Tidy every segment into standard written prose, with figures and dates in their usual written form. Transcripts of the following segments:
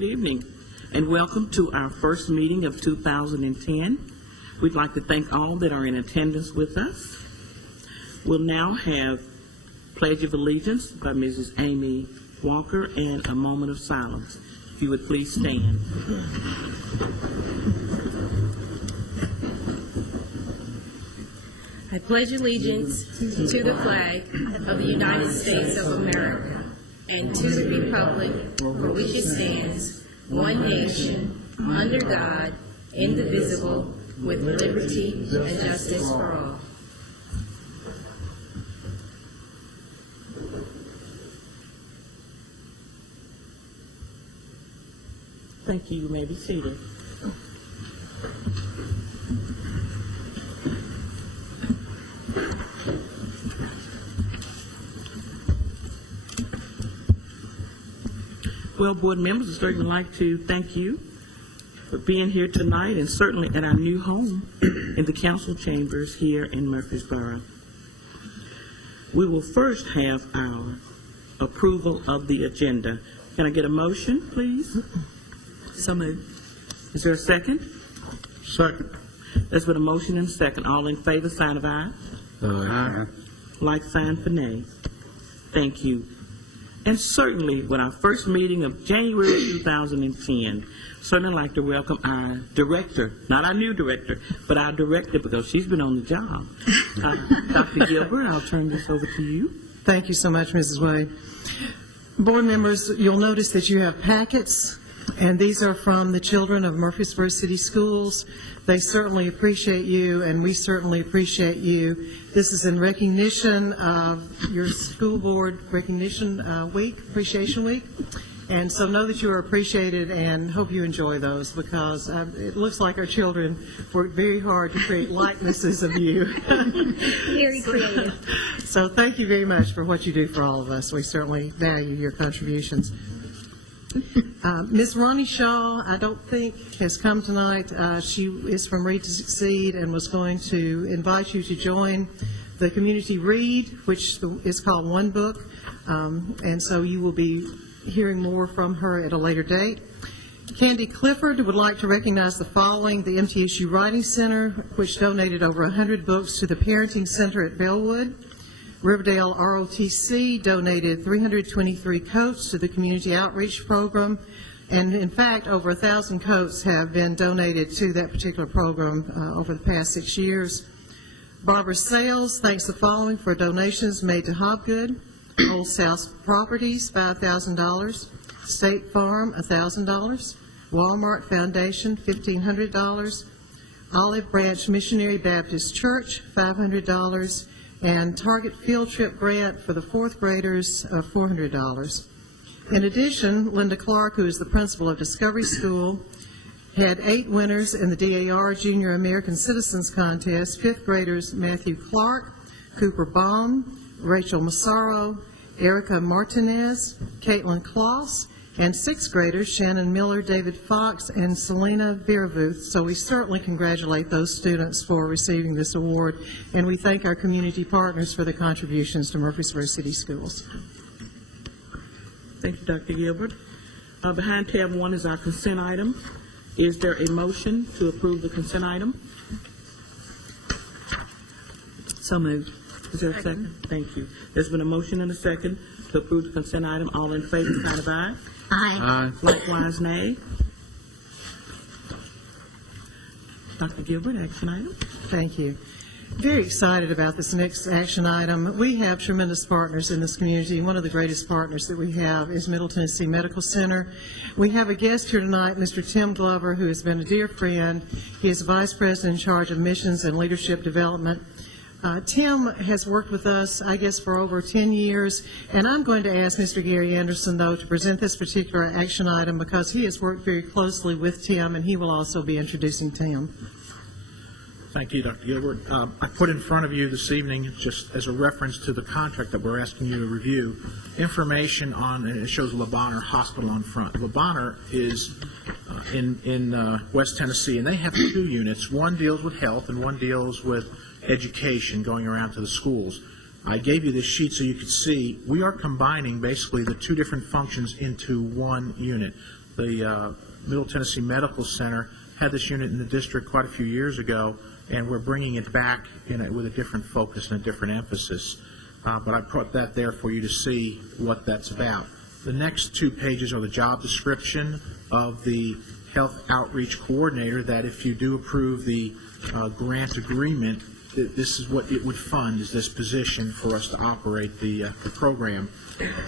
good evening, and welcome to our first meeting of 2010. We'd like to thank all that are in attendance with us. We'll now have Pledge of Allegiance by Mrs. Amy Walker and a moment of silence. If you would please stand. I pledge allegiance to the flag of the United States of America and to the republic for which it stands, one nation, under God, indivisible, with liberty and justice for all. Thank you. You may be seated. Well, board members, I'd certainly like to thank you for being here tonight and certainly at our new home in the council chambers here in Murfreesboro. We will first have our approval of the agenda. Can I get a motion, please? So moved. Is there a second? Second. There's been a motion and a second. All in favor, sign of aye. Aye. Like sign for nay. Thank you. And certainly, with our first meeting of January 2010, certainly like to welcome our director, not our new director, but our director because she's been on the job. Dr. Gilbert, I'll turn this over to you. Thank you so much, Mrs. Wade. Board members, you'll notice that you have packets, and these are from the children of Murfreesboro City Schools. They certainly appreciate you, and we certainly appreciate you. This is in recognition of your school board recognition week, appreciation week. And so know that you are appreciated and hope you enjoy those because it looks like our children worked very hard to create likenesses of you. Very creative. So thank you very much for what you do for all of us. We certainly value your contributions. Ms. Ronnie Shaw, I don't think, has come tonight. She is from Read to Succeed and was going to invite you to join the community read, which is called One Book. And so you will be hearing more from her at a later date. Candy Clifford would like to recognize the following: the MTSU Writing Center, which donated over 100 books to the Parenting Center at Bellwood. Riverdale ROTC donated 323 coats to the Community Outreach Program. And in fact, over 1,000 coats have been donated to that particular program over the past 6 years. Barbara Sales thanks the following for donations made to Hobgood: Old South Properties, $5,000, State Farm, $1,000, Walmart Foundation, $1,500, Olive Branch Missionary Baptist Church, $500, and Target Field Trip Grant for the fourth graders of $400. In addition, Linda Clark, who is the principal of Discovery School, had 8 winners in the DAR Junior American Citizens Contest: 5th graders Matthew Clark, Cooper Baum, Rachel Massaro, Erica Martinez, Caitlin Kloss, and 6th graders Shannon Miller, David Fox, and Selena Viravuth. So we certainly congratulate those students for receiving this award, and we thank our community partners for their contributions to Murfreesboro City Schools. Thank you, Dr. Gilbert. Behind tab 1 is our consent item. Is there a motion to approve the consent item? So moved. Is there a second? Thank you. There's been a motion and a second to approve the consent item. All in favor, sign of aye. Aye. Likewise, nay. Dr. Gilbert, action item. Thank you. Very excited about this next action item. We have tremendous partners in this community. One of the greatest partners that we have is Middle Tennessee Medical Center. We have a guest here tonight, Mr. Tim Glover, who has been a dear friend. He is Vice President in charge of Missions and Leadership Development. Tim has worked with us, I guess, for over 10 years, and I'm going to ask Mr. Gary Anderson, though, to present this particular action item because he has worked very closely with Tim, and he will also be introducing Tim. Thank you, Dr. Gilbert. I put in front of you this evening, just as a reference to the contract that we're asking you to review, information on, and it shows Le Bonheur Hospital on front. Le Bonheur is in West Tennessee, and they have 2 units. One deals with health, and one deals with education, going around to the schools. I gave you this sheet so you could see we are combining basically the 2 different functions into one unit. the Middle Tennessee Medical Center had this unit in the district quite a few years ago, and we're bringing it back with a different focus and a different emphasis. But I put that there for you to see what that's about. The next 2 pages are the job description of the health outreach coordinator, that if you do approve the grant agreement, this is what it would fund, is this position for us to operate the program.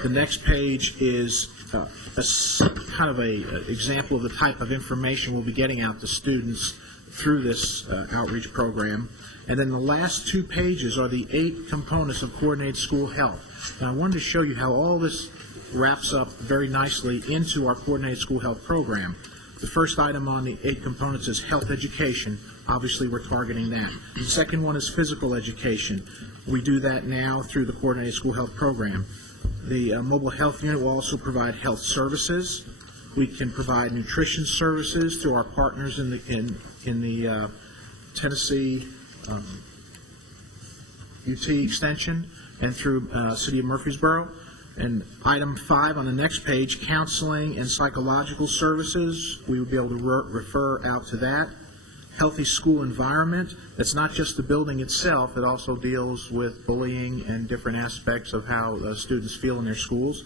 The next page is kind of a example of the type of information we'll be getting out to students through this outreach program. And then the last 2 pages are the 8 components of coordinated school health. And I wanted to show you how all this wraps up very nicely into our coordinated school health program. The first item on the 8 components is health education. Obviously, we're targeting that. The second one is physical education. We do that now through the coordinated school health program. The mobile health unit will also provide health services. We can provide nutrition services through our partners in the Tennessee UT Extension and through City of Murfreesboro. And item 5 on the next page, counseling and psychological services. We would be able to refer out to that. Healthy school environment. That's not just the building itself. It also deals with bullying and different aspects of how students feel in their schools.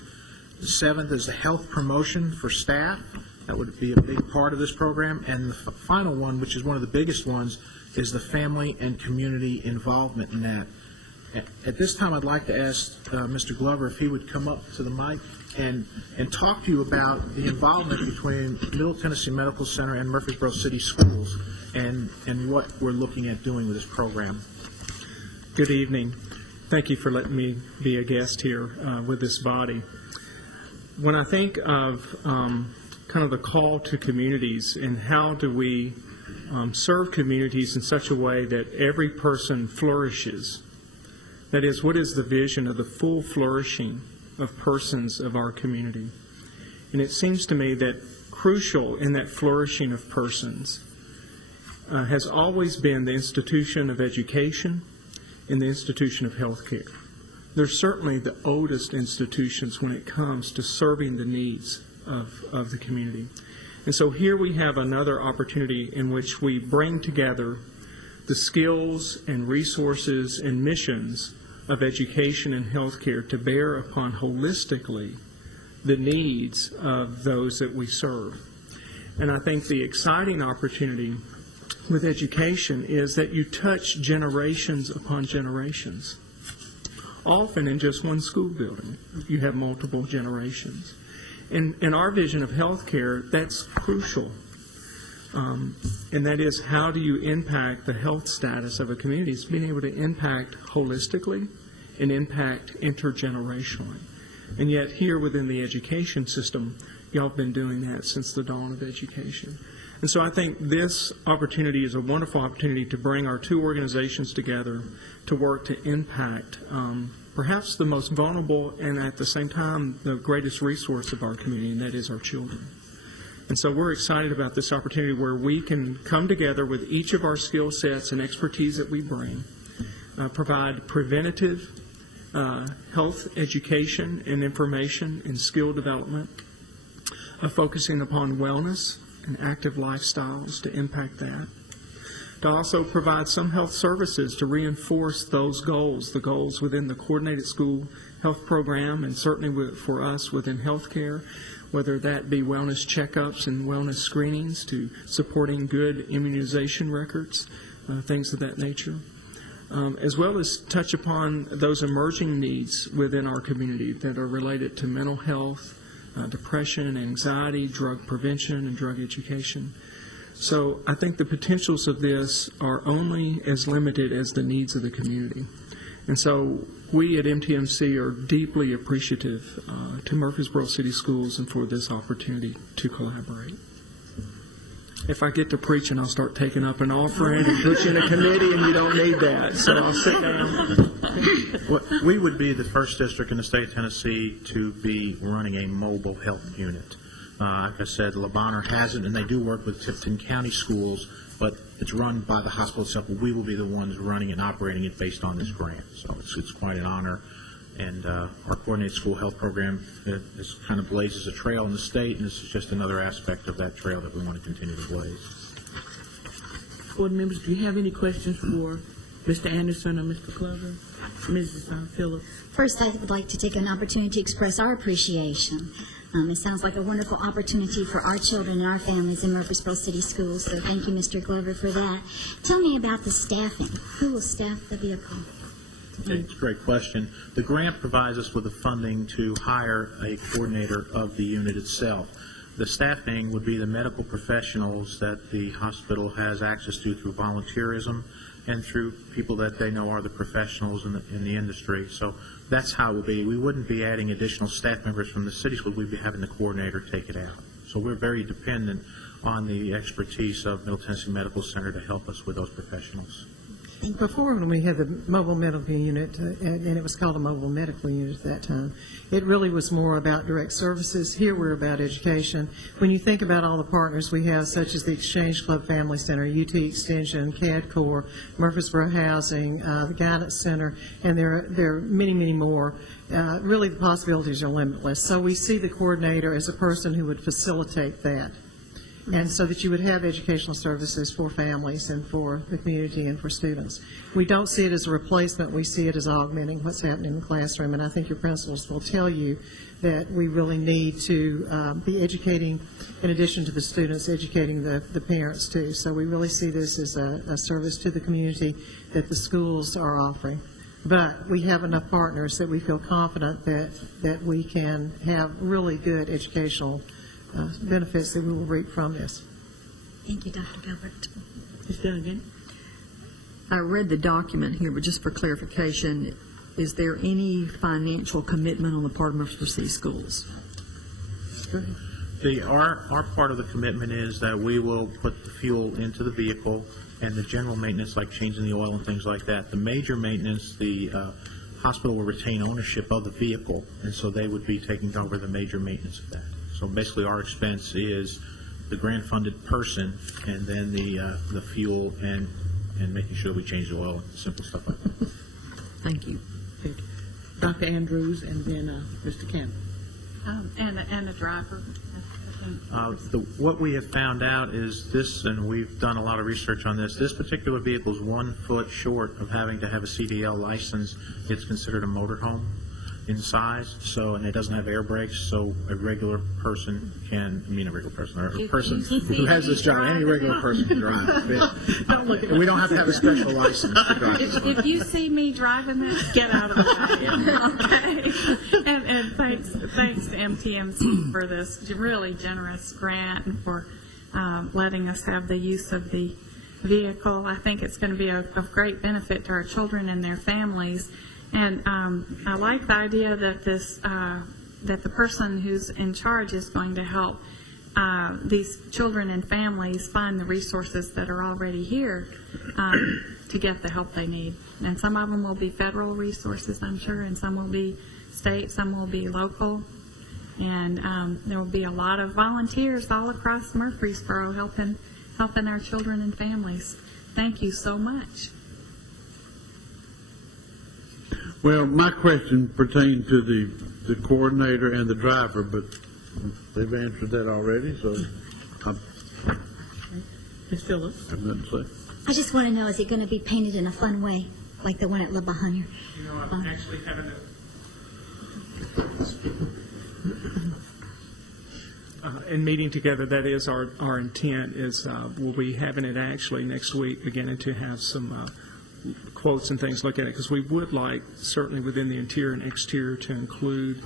The 7th is the health promotion for staff. That would be a big part of this program. And the final one, which is one of the biggest ones, is the family and community involvement in that. At this time, I'd like to ask Mr. Glover if he would come up to the mic and talk to you about the involvement between Middle Tennessee Medical Center and Murfreesboro City Schools and what we're looking at doing with this program. Good evening. Thank you for letting me be a guest here with this body. When I think of kind of the call to communities and how do we serve communities in such a way that every person flourishes, that is, what is the vision of the full flourishing of persons of our community? And it seems to me that crucial in that flourishing of persons has always been the institution of education and the institution of healthcare. They're certainly the oldest institutions when it comes to serving the needs of the community. And so here we have another opportunity in which we bring together the skills and resources and missions of education and healthcare to bear upon holistically the needs of those that we serve. And I think the exciting opportunity with education is that you touch generations upon generations. Often in just one school building, you have multiple generations. In our vision of healthcare, that's crucial. And that is, how do you impact the health status of a community? It's being able to impact holistically and impact intergenerationally. And yet here within the education system, y'all have been doing that since the dawn of education. And so I think this opportunity is a wonderful opportunity to bring our 2 organizations together to work to impact perhaps the most vulnerable and at the same time the greatest resource of our community, and that is our children. And so we're excited about this opportunity where we can come together with each of our skill sets and expertise that we bring, provide preventative health education and information and skill development, focusing upon wellness and active lifestyles to impact that. To also provide some health services to reinforce those goals, the goals within the coordinated school health program, and certainly for us within healthcare, whether that be wellness checkups and wellness screenings to supporting good immunization records, things of that nature, as well as touch upon those emerging needs within our community that are related to mental health, depression, anxiety, drug prevention, and drug education. So I think the potentials of this are only as limited as the needs of the community. And so we at MTMC are deeply appreciative to Murfreesboro City Schools and for this opportunity to collaborate. If I get to preaching, I'll start taking up an offering and put you in a committee, and you don't need that. So I'll sit down. Well, we would be the first district in the state of Tennessee to be running a mobile health unit. Like I said, LeBonner hasn't, and they do work with Tipton County schools, but it's run by the hospital itself. We will be the ones running and operating it based on this grant. So it's quite an honor And our coordinated school health program is kind of blazes a trail in the state, and this is just another aspect of that trail that we want to continue to blaze. Board members, do you have any questions for Mr. Anderson or Mr. Glover? Mrs. Phillips? First, I would like to take an opportunity to express our appreciation. It sounds like a wonderful opportunity for our children and our families in Murfreesboro City Schools, so thank you, Mr. Glover, for that. Tell me about the staffing. Who will staff the vehicle? It's a great question. The grant provides us with the funding to hire a coordinator of the unit itself. The staffing would be the medical professionals that the hospital has access to through volunteerism and through people that they know are the professionals in the industry. So that's how it will be. We wouldn't be adding additional staff members from the city school. We'd be having the coordinator take it out. So we're very dependent on the expertise of Middle Tennessee Medical Center to help us with those professionals. Before, when we had the mobile medical unit, and it was called a mobile medical unit at that time, it really was more about direct services. Here we're about education. When you think about all the partners we have, such as the Exchange Club Family Center, UT Extension, CAD Corps, Murfreesboro Housing, the Guidance Center, and there are many, many more, really the possibilities are limitless. So we see the coordinator as a person who would facilitate that. And so that you would have educational services for families and for the community and for students. We don't see it as a replacement. We see it as augmenting what's happening in the classroom. And I think your principals will tell you that we really need to be educating, in addition to the students, educating the parents too. So we really see this as a service to the community that the schools are offering. But we have enough partners that we feel confident that we can have really good educational benefits that we will reap from this. Thank you, Dr. Gilbert. Ms. Dunnigan? I read the document here, but just for clarification, is there any financial commitment on the part of Murfreesboro City Schools? Our part of the commitment is that we will put the fuel into the vehicle and the general maintenance, like changing the oil and things like that. The major maintenance, the hospital will retain ownership of the vehicle, and so they would be taking over the major maintenance of that. So basically our expense is the grant-funded person and then the fuel and making sure we change the oil and simple stuff like that. Thank you. Dr. Andrews and then Mr. Campbell. And a driver. What we have found out is this, and we've done a lot of research on this, this particular vehicle is 1 foot short of having to have a CDL license. It's considered a motorhome in size, and it doesn't have air brakes, so a regular person can, or a person who has this job, any regular person can drive it. Don't look at And we don't have to have a special license to drive it. If you see me driving that, get out of the way. Okay. And thanks to MTMC for this really generous grant and for letting us have the use of the vehicle. I think it's going to be of great benefit to our children and their families. And I like the idea that that the person who's in charge is going to help these children and families find the resources that are already here to get the help they need. And some of them will be federal resources, I'm sure, and some will be state, some will be local. And there will be a lot of volunteers all across Murfreesboro helping our children and families. Thank you so much. Well, my question pertained to the coordinator and the driver, but they've answered that already, so Ms. Phillips? I have nothing to say. I just want to know, is it going to be painted in a fun way, like the one at La Bahania? You know, I'm actually having in meeting together, that is our intent, is we'll be having it actually next week, beginning to have some quotes and things like that, because we would like, certainly within the interior and exterior, to include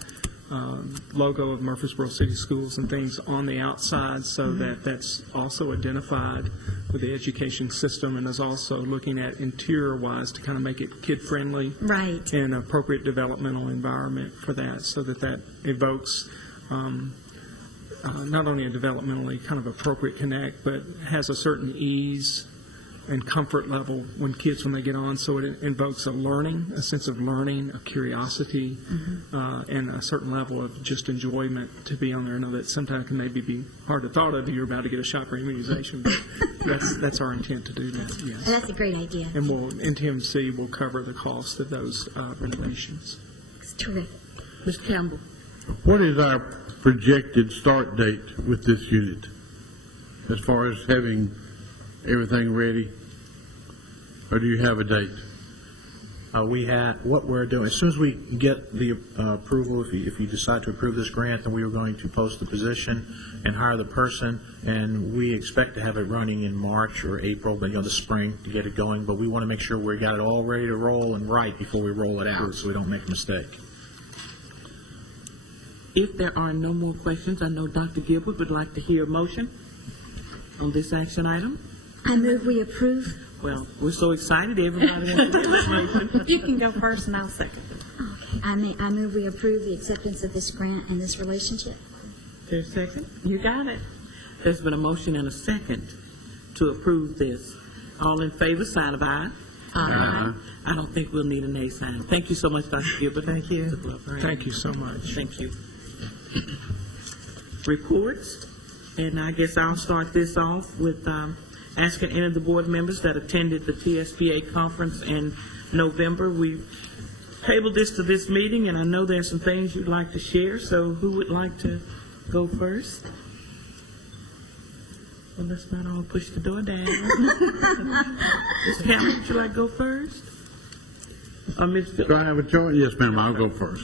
logo of Murfreesboro City Schools and things on the outside, so that that's also identified with the education system, and is also looking at interior-wise to kind of make it kid-friendly, Right. and appropriate developmental environment for that, so that evokes not only a developmentally kind of appropriate connect, but has a certain ease and comfort level when they get on, so it invokes a sense of learning, of curiosity, and a certain level of just enjoyment to be on there. I know that sometimes can maybe be hard to thought of if you're about to get a shot for immunization, but that's our intent to do that, yes. That's a great idea. And NTMC will cover the cost of those renovations. It's terrific. Ms. Campbell? What is our projected start date with this unit, as far as having everything ready? Or do you have a date? What we're doing, as soon as we get the approval, if you decide to approve this grant, then we are going to post the position and hire the person, and we expect to have it running in March or April, the spring, to get it going, but we want to make sure we got it all ready to roll and right before we roll it out, so we don't make a mistake. If there are no more questions, I know Dr. Gilbert would like to hear a motion on this action item. I move we approve. Well, we're so excited, everybody wants to hear this motion. You can go first and I'll second. Okay. I move we approve the acceptance of this grant and this relationship. There's a second? You got it. There's been a motion and a second to approve this. All in favor, sign of aye. Aye. I don't think we'll need a nay sign. Thank you so much, Dr. Gilbert. Thank you. Thank you so much. Thank you. Reports, and I guess I'll start this off with asking any of the board members that attended the TSBA conference in November. We tabled this to this meeting, and I know there's some things you'd like to share, so who would like to go first? Well, let's not all push the door down. Ms. Campbell, would you like to go first? Or Ms. Do I have a choice? Yes, ma'am, I'll go first.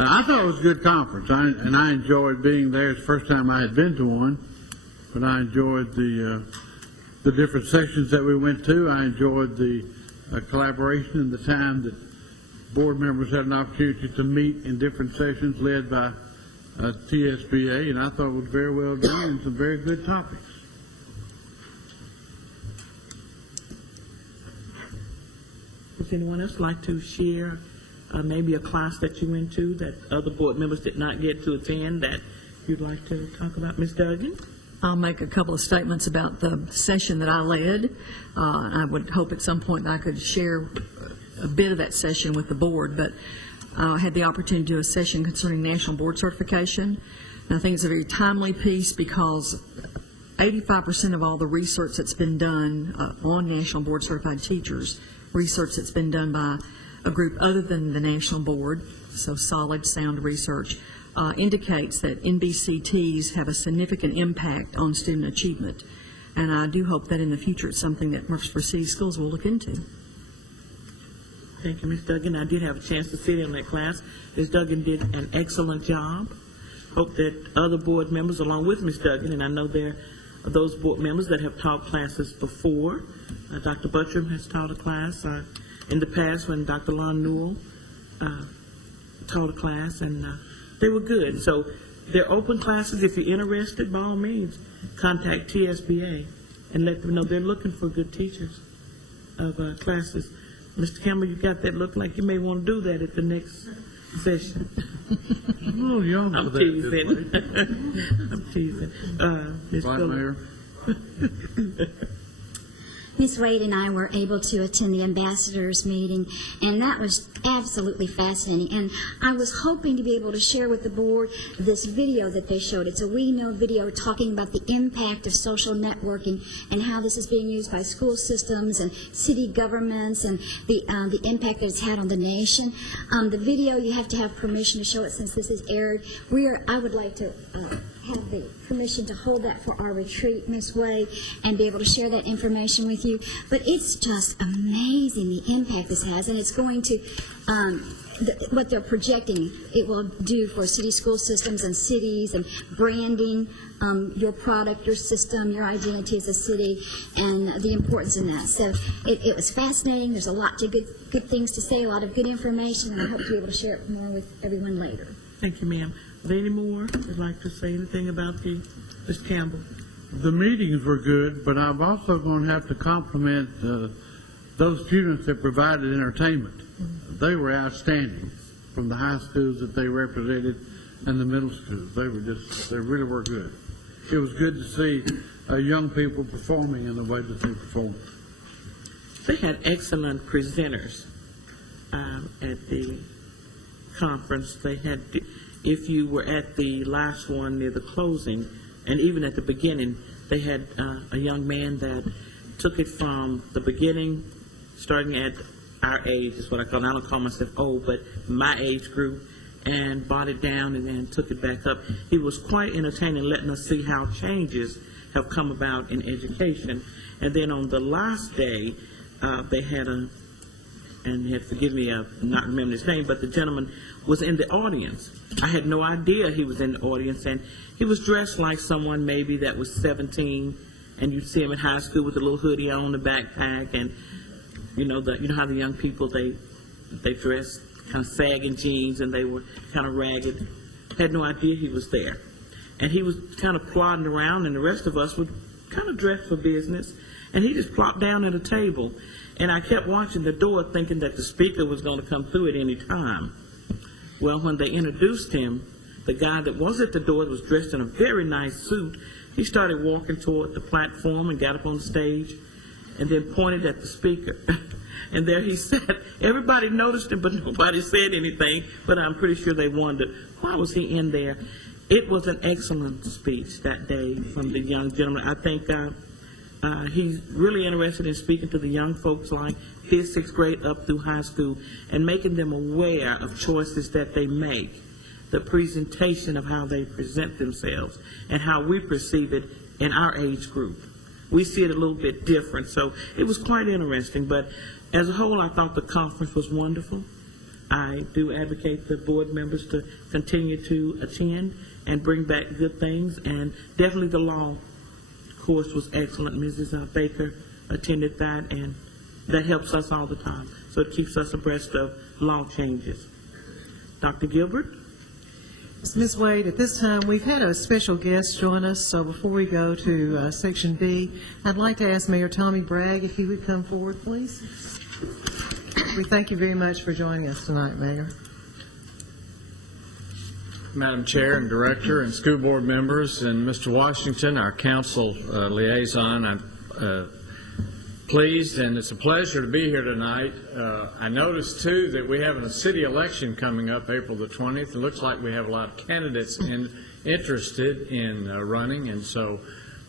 I thought it was a good conference, and I enjoyed being there. It's the first time I had been to one, but I enjoyed the different sections that we went to. I enjoyed the collaboration and the time that board members had an opportunity to meet in different sessions led by TSBA, and I thought it was very well done and some very good topics. Would anyone else like to share maybe a class that you went to that other board members did not get to attend that you'd like to talk about? Ms. Duggan? I'll make a couple of statements about the session that I led. I would hope at some point I could share a bit of that session with the board, but I had the opportunity to do a session concerning national board certification. And I think it's a very timely piece because 85% of all the research that's been done on national board certified teachers, research that's been done by a group other than the national board, so solid, sound research, indicates that NBCTs have a significant impact on student achievement. And I do hope that in the future it's something that Murfreesboro City Schools will look into. Thank you, Ms. Duggan. I did have a chance to sit in that class. Ms. Duggan did an excellent job. Hope that other board members, along with Ms. Duggan, and I know there are those board members that have taught classes before. Dr. Buttram has taught a class in the past when Dr. Lon Newell taught a class, and they were good. So they're open classes. If you're interested, by all means, contact TSBA and let them know they're looking for good teachers of classes. Mr. Campbell, you got that look like you may want to do that at the next session. I'm a little young for I'm that. teasing. I'm teasing. Ms. Vice Phillips. Mayor? Ms. Wade and I were able to attend the ambassadors meeting, and that was absolutely fascinating. And I was hoping to be able to share with the board this video that they showed. It's a We Know video talking about the impact of social networking and how this is being used by school systems and city governments and the impact that it's had on the nation. The video, you have to have permission to show it since this is aired. I would like to have the permission to hold that for our retreat, Ms. Wade, and be able to share that information with you. But it's just amazing the impact this has, and it's going to, what they're projecting it will do for city school systems and cities and branding your product, your system, your identity as a city, and the importance in that. So it was fascinating. There's a lot of good things to say, a lot of good information, and I hope to be able to share it more with everyone later. Thank you, ma'am. Are there any more would like to say anything about Ms. Campbell? The meetings were good, but I'm also going to have to compliment those students that provided entertainment. They were outstanding from the high schools that they represented and the middle schools. They really were good. It was good to see young people performing in the way that they performed. They had excellent presenters at the conference. They had, if you were at the last one near the closing, and even at the beginning, they had a young man that took it from the beginning, starting at our age, is what I call it. I don't call myself old, but my age group, and brought it down and then took it back up. He was quite entertaining, letting us see how changes have come about in education. And then on the last day, they had and you have to forgive me, not remember his name, but the gentleman was in the audience. I had no idea he was in the audience, and he was dressed like someone maybe that was 17, and you'd see him in high school with a little hoodie on, the backpack, and you know how the young people they dress kind of sagging jeans, and they were kind of ragged. Had no idea he was there, and he was kind of plodding around, and the rest of us were kind of dressed for business, and he just plopped down at a table. And I kept watching the door thinking that the speaker was going to come through at any time. Well, when they introduced him, the guy that was at the door was dressed in a very nice suit. He started walking toward the platform and got up on the stage and then pointed at the speaker. And there he sat. Everybody noticed him, but nobody said anything. But I'm pretty sure they wondered, why was he in there? It was an excellent speech that day from the young gentleman. I think he's really interested in speaking to the young folks like his 6th grade up through high school and making them aware of choices that they make, the presentation of how they present themselves and how we perceive it in our age group. We see it a little bit different, so it was quite interesting. But as a whole, I thought the conference was wonderful. I do advocate the board members to continue to attend and bring back good things, and definitely the law course was excellent. Mrs. Baker attended that, and that helps us all the time. So it keeps us abreast of law changes. Dr. Gilbert? Ms. Wade, at this time, we've had a special guest join us, so before we go to Section B, I'd like to ask Mayor Tommy Bragg if he would come forward, please. We thank you very much for joining us tonight, Mayor. Madam Chair and Director and school board members and Mr. Washington, our council liaison, I'm pleased and it's a pleasure to be here tonight. I noticed too that we have a city election coming up April the 20th. It looks like we have a lot of candidates interested in running, and so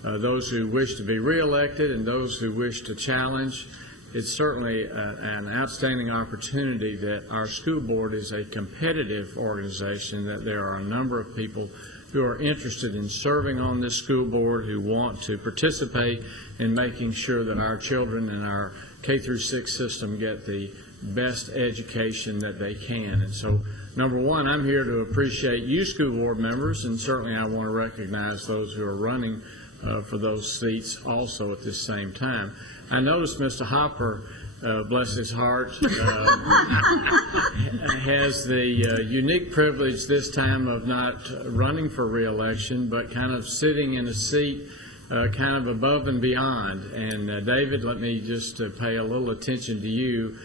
those who wish to be reelected and those who wish to challenge. It's certainly an outstanding opportunity that our school board is a competitive organization, that there are a number of people who are interested in serving on this school board, who want to participate in making sure that our children in our K through 6 system get the best education that they can. And so, number one, I'm here to appreciate you school board members, and certainly I want to recognize those who are running for those seats also at this same time. I noticed Mr. Hopper, bless his heart, has the unique privilege this time of not running for re-election, but kind of sitting in a seat kind of above and beyond. And David, let me just pay a little attention to you.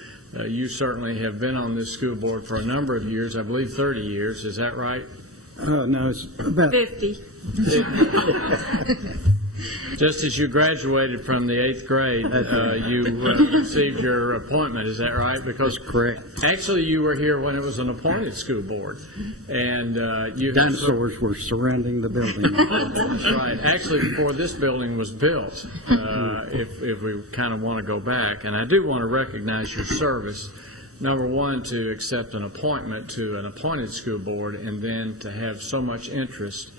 You certainly have been on this school board for a number of years, I believe 30 years. Is that right? No, it's about 50. Just as you graduated from the 8th grade, you received your appointment. Is that right? Because correct. Actually, you were here when it was an appointed school board, and you Dinosaurs were surrounding the building. That's right. Actually, before this building was built, if we kind of want to go back, and I do want to recognize your service. Number one, to accept an appointment to an appointed school board, and then to have so much interest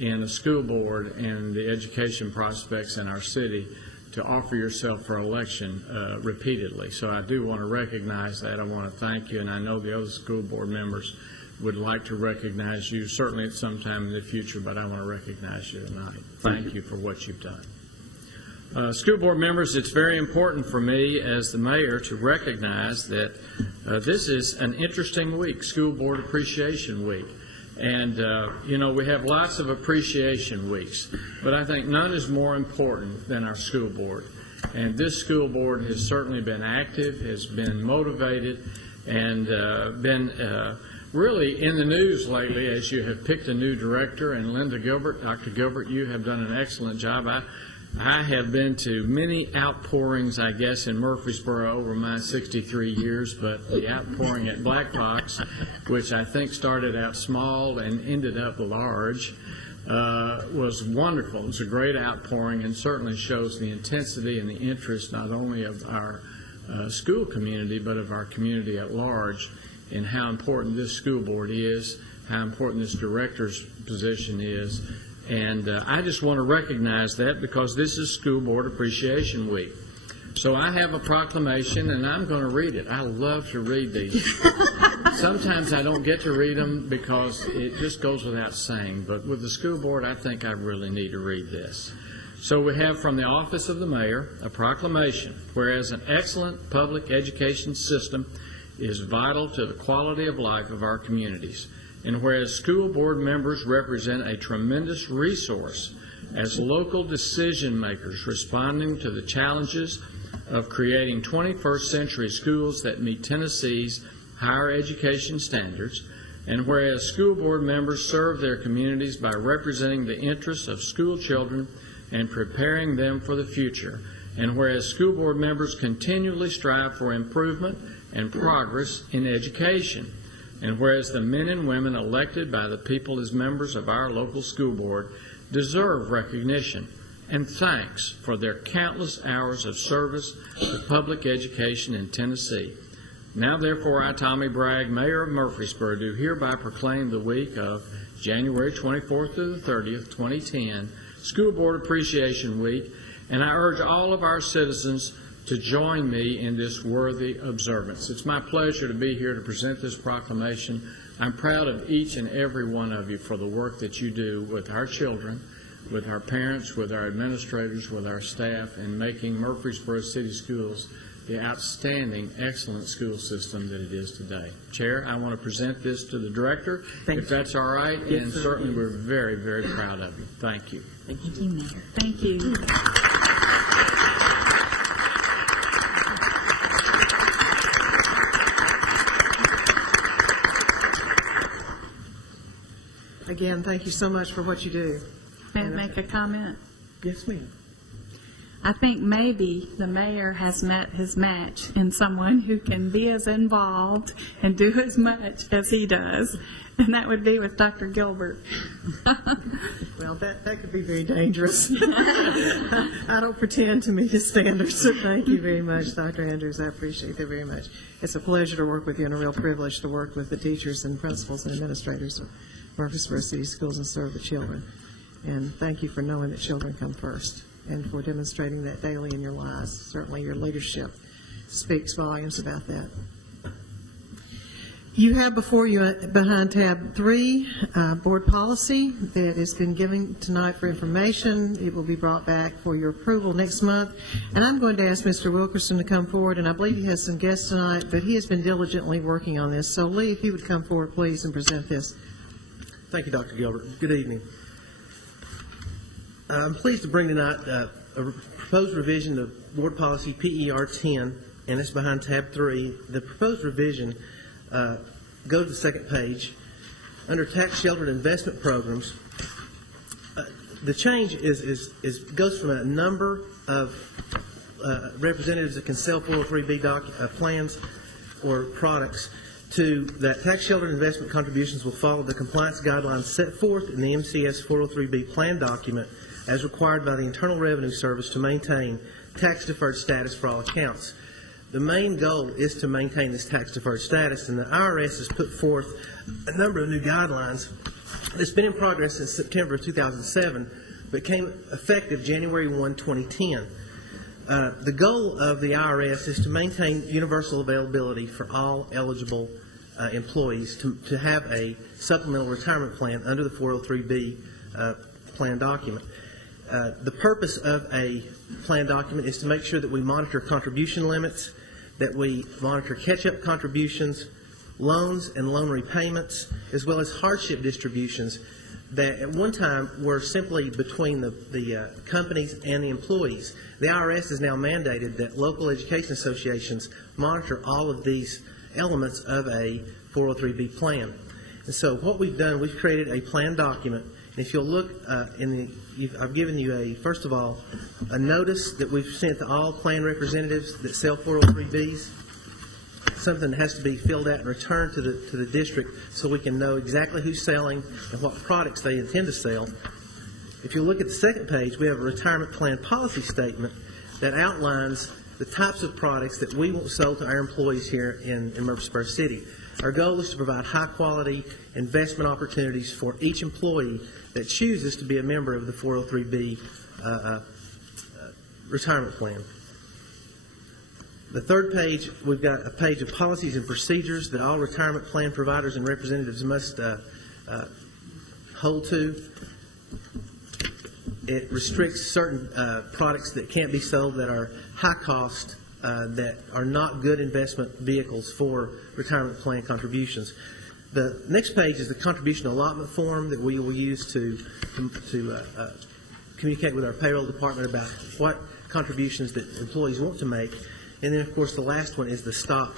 in a school board and the education prospects in our city, to offer yourself for election repeatedly. So I do want to recognize that. I want to thank you, and I know the other school board members would like to recognize you, certainly at some time in the future, but I want to recognize you tonight. Thank you for what you've done. School board members, it's very important for me as the mayor to recognize that this is an interesting week, School Board Appreciation Week. And, you know, we have lots of appreciation weeks, but I think none is more important than our school board. And this school board has certainly been active, has been motivated, and been really in the news lately as you have picked a new director. And Linda Gilbert, Dr. Gilbert, you have done an excellent job. I have been to many outpourings, I guess, in Murfreesboro over my 63 years, but the outpouring at Black Fox, which I think started out small and ended up large, was wonderful. It was a great outpouring and certainly shows the intensity and the interest not only of our school community, but of our community at large, and how important this school board is, how important this director's position is. And I just want to recognize that because this is School Board Appreciation Week. So I have a proclamation, and I'm going to read it. I love to read these. Sometimes I don't get to read them because it just goes without saying. But with the school board, I think I really need to read this. So we have from the office of the mayor a proclamation, whereas an excellent public education system is vital to the quality of life of our communities, and whereas school board members represent a tremendous resource as local decision makers responding to the challenges of creating 21st century schools that meet Tennessee's higher education standards, and whereas school board members serve their communities by representing the interests of school children and preparing them for the future, and whereas school board members continually strive for improvement and progress in education, and whereas the men and women elected by the people as members of our local school board deserve recognition and thanks for their countless hours of service to public education in Tennessee. Now, therefore, I, Tommy Bragg, Mayor of Murfreesboro, do hereby proclaim the week of January 24th through the 30th, 2010, School Board Appreciation Week, and I urge all of our citizens to join me in this worthy observance. It's my pleasure to be here to present this proclamation. I'm proud of each and every one of you for the work that you do with our children, with our parents, with our administrators, with our staff, and making Murfreesboro City Schools the outstanding, excellent school system that it is today. Chair, I want to present this to the director, if that's all right, and certainly we're very, very proud of you. Thank you. Thank you, Mayor. Thank you. Again, thank you so much for what you do. May I make a comment? Yes, ma'am. I think maybe the mayor has met his match in someone who can be as involved and do as much as he does, and that would be with Dr. Gilbert. Well, that could be very dangerous. I don't pretend to meet his standards, so thank you very much, Dr. Andrews. I appreciate that very much. It's a pleasure to work with you and a real privilege to work with the teachers and principals and administrators of Murfreesboro City Schools and serve the children. And thank you for knowing that children come first and for demonstrating that daily in your lives. Certainly your leadership speaks volumes about that. You have before you, behind tab 3, board policy that has been given tonight for information. It will be brought back for your approval next month. And I'm going to ask Mr. Wilkerson to come forward, and I believe he has some guests tonight, but he has been diligently working on this. So Lee, if you would come forward, please, and present this. Thank you, Dr. Gilbert. Good evening. I'm pleased to bring tonight a proposed revision of Board Policy PER 10, and it's behind tab 3. The proposed revision go to the second page. Under tax sheltered investment programs, the change goes from a number of representatives that can sell 403B plans or products to that tax sheltered investment contributions will follow the compliance guidelines set forth in the MCS 403B plan document as required by the Internal Revenue Service to maintain tax-deferred status for all accounts. The main goal is to maintain this tax-deferred status, and the IRS has put forth a number of new guidelines that's been in progress since September of 2007, but became effective January 1, 2010. The goal of the IRS is to maintain universal availability for all eligible employees to have a supplemental retirement plan under the 403B plan document. The purpose of a plan document is to make sure that we monitor contribution limits, that we monitor catch-up contributions, loans and loan repayments, as well as hardship distributions that at one time were simply between the companies and the employees. The IRS has now mandated that local education associations monitor all of these elements of a 403B plan. And so what we've done, we've created a plan document. If you'll look I've given you first of all, a notice that we've sent to all plan representatives that sell 403Bs, something that has to be filled out and returned to the district so we can know exactly who's selling and what products they intend to sell. If you look at the second page, we have a retirement plan policy statement that outlines the types of products that we want sold to our employees here in Murfreesboro City. Our goal is to provide high-quality investment opportunities for each employee that chooses to be a member of the 403B retirement plan. The third page, we've got a page of policies and procedures that all retirement plan providers and representatives must hold to. It restricts certain products that can't be sold that are high cost, that are not good investment vehicles for retirement plan contributions. The next page is the contribution allotment form that we will use to communicate with our payroll department about what contributions that employees want to make. And then, of course, the last one is the stop.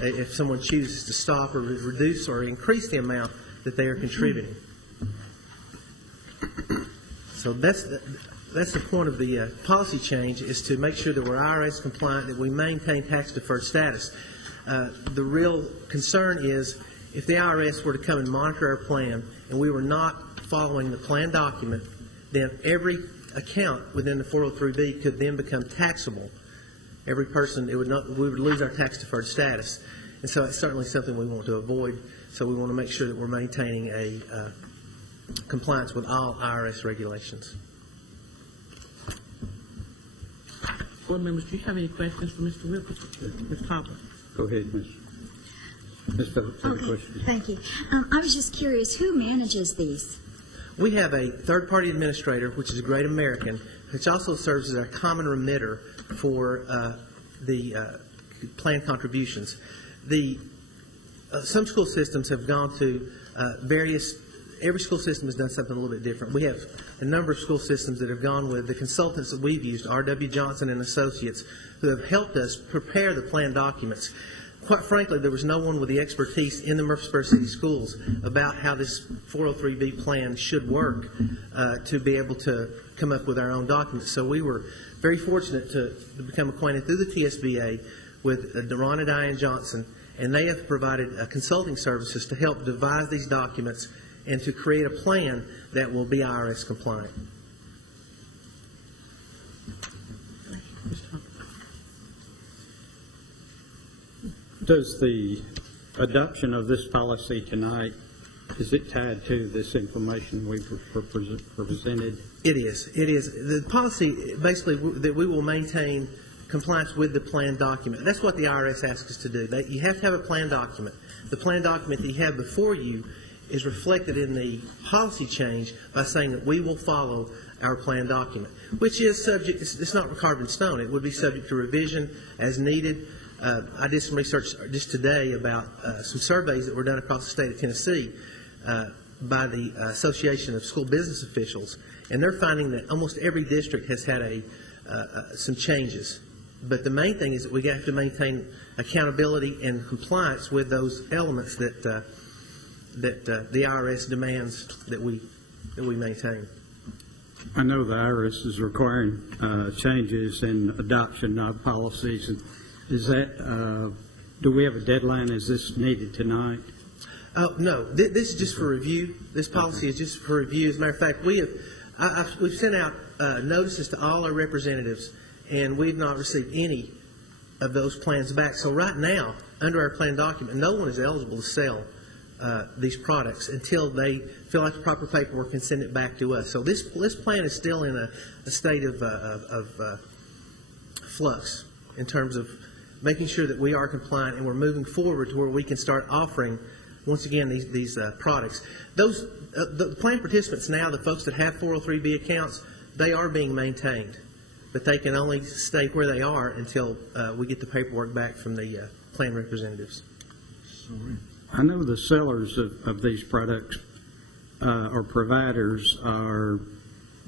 If someone chooses to stop or reduce or increase the amount that they are contributing. So that's the point of the policy change, is to make sure that we're IRS compliant, that we maintain tax-deferred status. The real concern is if the IRS were to come and monitor our plan and we were not following the plan document, then every account within the 403B could then become taxable. Every person, we would lose our tax-deferred status. And so it's certainly something we want to avoid. So we want to make sure that we're maintaining a compliance with all IRS regulations. Board members, do you have any questions for Mr. Wilkins? Ms. Poplar? Go ahead, Ms. Phillips, have a question. Thank you. I was just curious, who manages these? We have a third-party administrator, which is Great American, which also serves as our common remitter for the plan contributions. Some school systems have gone to every school system has done something a little bit different. We have a number of school systems that have gone with the consultants that we've used, R.W. Johnson and Associates, who have helped us prepare the plan documents. Quite frankly, there was no one with the expertise in the Murfreesboro City Schools about how this 403B plan should work to be able to come up with our own documents. So we were very fortunate to become acquainted through the TSBA with Ron and Diane Johnson, and they have provided consulting services to help devise these documents and to create a plan that will be IRS compliant. Does the adoption of this policy tonight, is it tied to this information we've presented? It is. It is. The policy, basically, that we will maintain compliance with the plan document. That's what the IRS asks us to do. You have to have a plan document. The plan document that you have before you is reflected in the policy change by saying that we will follow our plan document, which is subject, it's not carved in stone. It would be subject to revision as needed. I did some research just today about some surveys that were done across the state of Tennessee by the Association of School Business Officials, and they're finding that almost every district has had some changes. But the main thing is that we have to maintain accountability and compliance with those elements that the IRS demands that we maintain. I know the IRS is requiring changes in adoption of policies. Is that, do we have a deadline? Is this needed tonight? No, this is just for review. This policy is just for review. As a matter of fact, we've sent out notices to all our representatives, and we've not received any of those plans back. So right now, under our plan document, no one is eligible to sell these products until they fill out the proper paperwork and send it back to us. So this plan is still in a state of flux in terms of making sure that we are compliant and we're moving forward to where we can start offering, once again, these products. The plan participants now, the folks that have 403B accounts, they are being maintained, but they can only stay where they are until we get the paperwork back from the plan representatives. I know the sellers of these products or providers are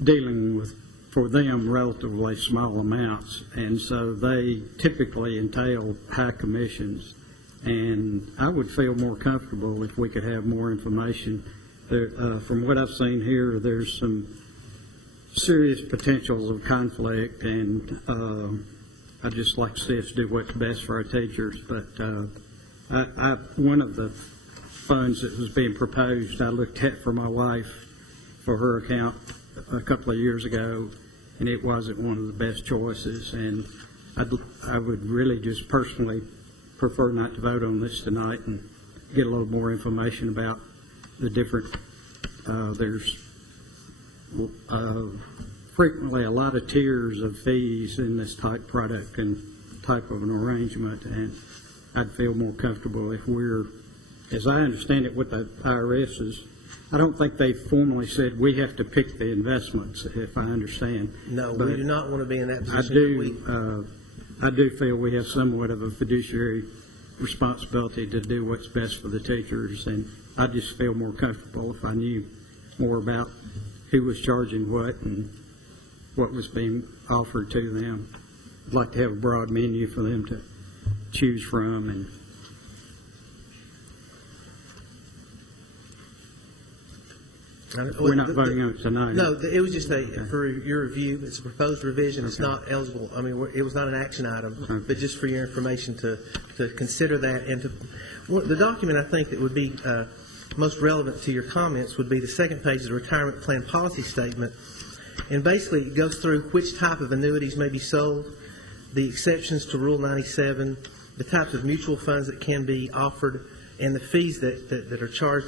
dealing with, for them, relatively small amounts, and so they typically entail high commissions. And I would feel more comfortable if we could have more information. From what I've seen here, there's some serious potentials of conflict, and I'd just like to see us do what's best for our teachers. But one of the funds that was being proposed, I looked at for my wife for her account a couple of years ago, and it wasn't one of the best choices. And I would really just personally prefer not to vote on this tonight and get a little more information about the different, there's frequently a lot of tiers of fees in this type product and type of an arrangement, and I'd feel more comfortable if we're, as I understand it, with the IRS is, I don't think they formally said we have to pick the investments, if I understand. No, But we do not want to be in that position. I do feel we have somewhat of a fiduciary responsibility to do what's best for the teachers, and I just feel more comfortable if I knew more about who was charging what and what was being offered to them. I'd like to have a broad menu for them to choose from, and we're not voting on it tonight. No, it was just for your review. It's a proposed revision. It's not eligible. I mean, it was not an action item, but just for your information to consider that. And the document I think that would be most relevant to your comments would be the second page of the retirement plan policy statement. And basically, it goes through which type of annuities may be sold, the exceptions to Rule 97, the types of mutual funds that can be offered, and the fees that are charged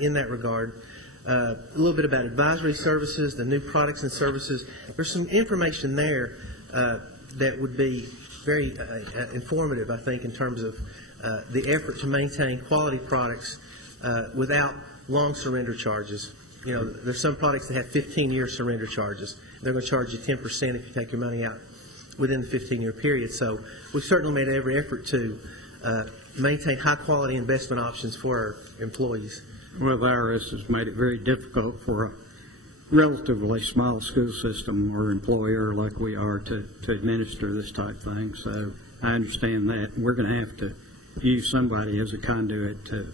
in that regard. A little bit about advisory services, the new products and services. There's some information there that would be very informative, I think, in terms of the effort to maintain quality products without long surrender charges. You know, there's some products that have 15-year surrender charges. They're going to charge you 10% if you take your money out within the 15-year period. So we've certainly made every effort to maintain high-quality investment options for our employees. Well, the IRS has made it very difficult for a relatively small school system or employer like we are to administer this type thing. So I understand that. We're going to have to use somebody as a conduit to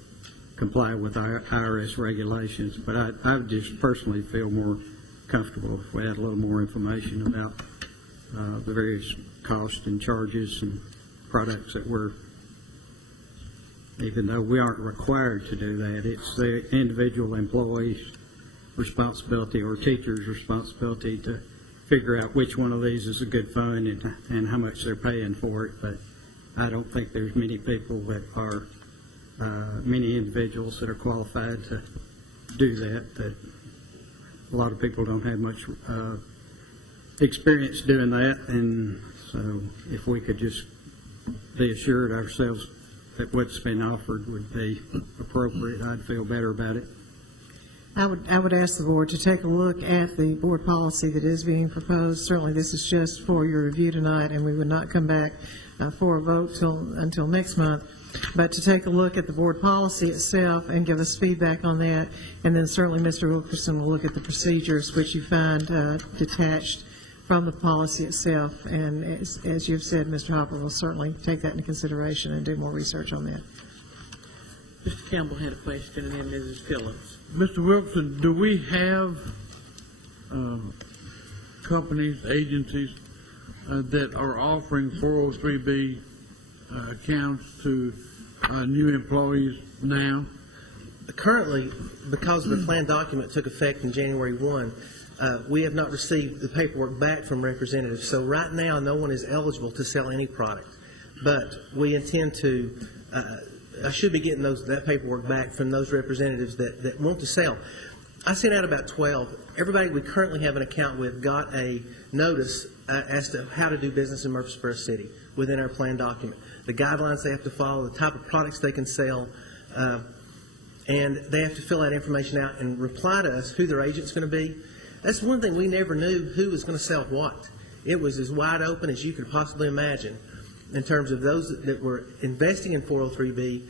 comply with our IRS regulations. But I would just personally feel more comfortable if we had a little more information about the various costs and charges and products that we're, even though we aren't required to do that, it's the individual employee's responsibility or teacher's responsibility to figure out which one of these is a good fund and how much they're paying for it. But I don't think there's many people that are, many individuals that are qualified to do that. That a lot of people don't have much experience doing that, and so if we could just be assured ourselves that what's been offered would be appropriate, I'd feel better about it. I would ask the board to take a look at the board policy that is being proposed. Certainly, this is just for your review tonight, and we would not come back for a vote until next month. But to take a look at the board policy itself and give us feedback on that, and then certainly Mr. Wilkerson will look at the procedures which you find detached from the policy itself. And as you've said, Mr. Hopper will certainly take that into consideration and do more research on that. Mr. Campbell had a question, and then Mrs. Phillips. Mr. Wilson, do we have companies, agencies that are offering 403B accounts to new employees now? Currently, because the plan document took effect in January 1, we have not received the paperwork back from representatives. So right now, no one is eligible to sell any product. But we intend to, I should be getting that paperwork back from those representatives that want to sell. I sent out about 12. Everybody we currently have an account with got a notice as to how to do business in Murfreesboro City within our plan document. The guidelines they have to follow, the type of products they can sell, and they have to fill that information out and reply to us who their agent's going to be. That's one thing, we never knew who was going to sell what. It was as wide open as you could possibly imagine in terms of those that were investing in 403B.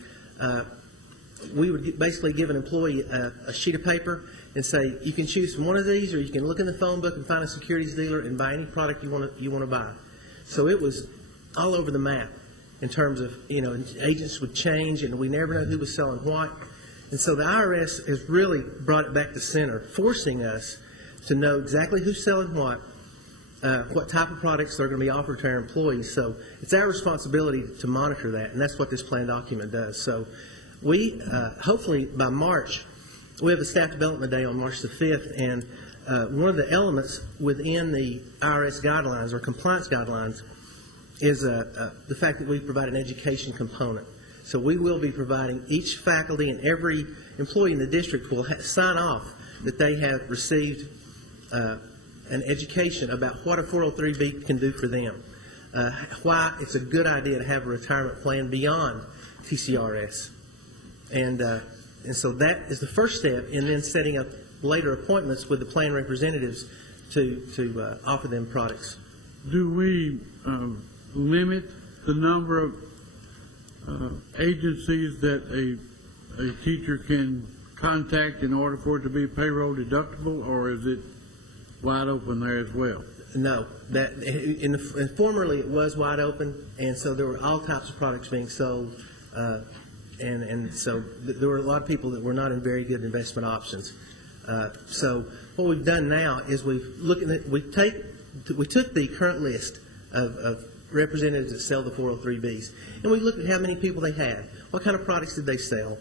We would basically give an employee a sheet of paper and say, you can choose from one of these, or you can look in the phone book and find a securities dealer and buy any product you want to buy. So it was all over the map in terms of, agents would change, and we never know who was selling what. And so the IRS has really brought it back to center, forcing us to know exactly who's selling what type of products are going to be offered to our employees. So it's our responsibility to monitor that, and that's what this plan document does. So we, hopefully by March, we have a staff development day on March the 5th, and one of the elements within the IRS guidelines or compliance guidelines is the fact that we provide an education component. So we will be providing, each faculty and every employee in the district will sign off that they have received an education about what a 403B can do for them, why it's a good idea to have a retirement plan beyond TCRS. And so that is the first step in then setting up later appointments with the plan representatives to offer them products. Do we limit the number of agencies that a teacher can contact in order for it to be payroll deductible, or is it wide open there as well? No, formerly it was wide open, and so there were all types of products being sold, and so there were a lot of people that were not in very good investment options. So what we've done now is we took the current list of representatives that sell the 403Bs, and we looked at how many people they had, what kind of products did they sell,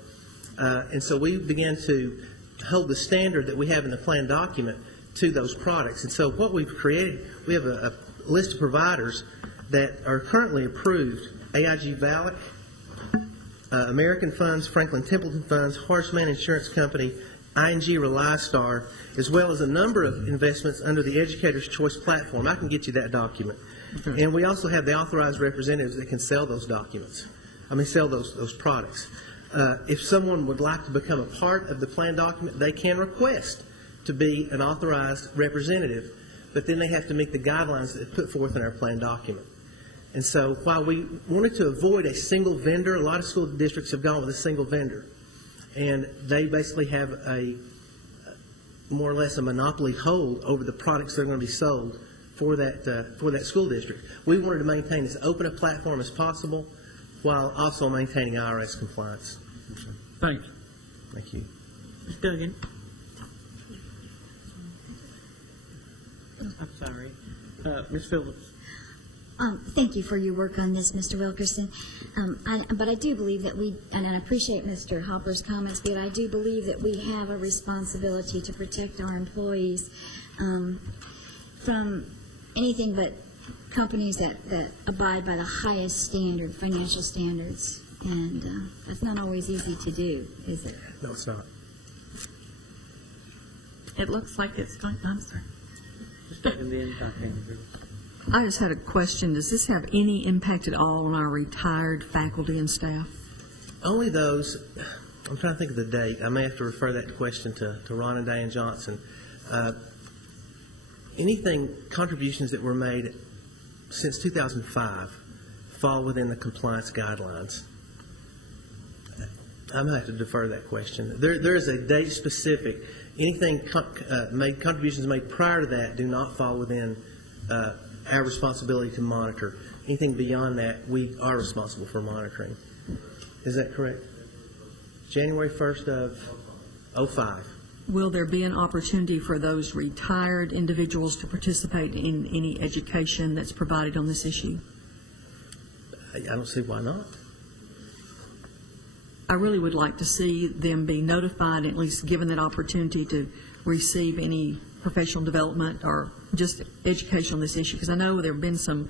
and so we began to hold the standard that we have in the plan document to those products. And so what we've created, we have a list of providers that are currently approved: AIG Valak, American Funds, Franklin Templeton Funds, Horseman Insurance Company, ING ReliStar, as well as a number of investments under the Educator's Choice platform. I can get you that document. Okay. And we also have the authorized representatives that can sell those sell those products. If someone would like to become a part of the plan document, they can request to be an authorized representative, but then they have to meet the guidelines that are put forth in our plan document. And so while we wanted to avoid a single vendor, a lot of school districts have gone with a single vendor, and they basically have a more or less a monopoly hold over the products that are going to be sold for that school district. We wanted to maintain as open a platform as possible while also maintaining IRS compliance. Thank you. Thank you. Ms. Duggan. I'm sorry. Ms. Phillips. Thank you for your work on this, Mr. Wilkerson. But I do believe that and I appreciate Mr. Hopper's comments, but I do believe that we have a responsibility to protect our employees from anything but companies that abide by the highest financial standards. And that's not always easy to do, is it? No, it's not. It looks like it's going. I'm sorry. Just taking the impact. I just had a question. Does this have any impact at all on our retired faculty and staff? Only those. I'm trying to think of the date. I may have to refer that question to Ron and Diane Johnson. Contributions that were made since 2005 fall within the compliance guidelines. I'm going to have to defer that question. There is a date specific. Anything contributions made prior to that do not fall within our responsibility to monitor. Anything beyond that, we are responsible for monitoring. Is that correct? January 1st of 2005. Will there be an opportunity for those retired individuals to participate in any education that's provided on this issue? I don't see why not. I really would like to see them be notified, at least given that opportunity to receive any professional development or just education on this issue, because I know there have been some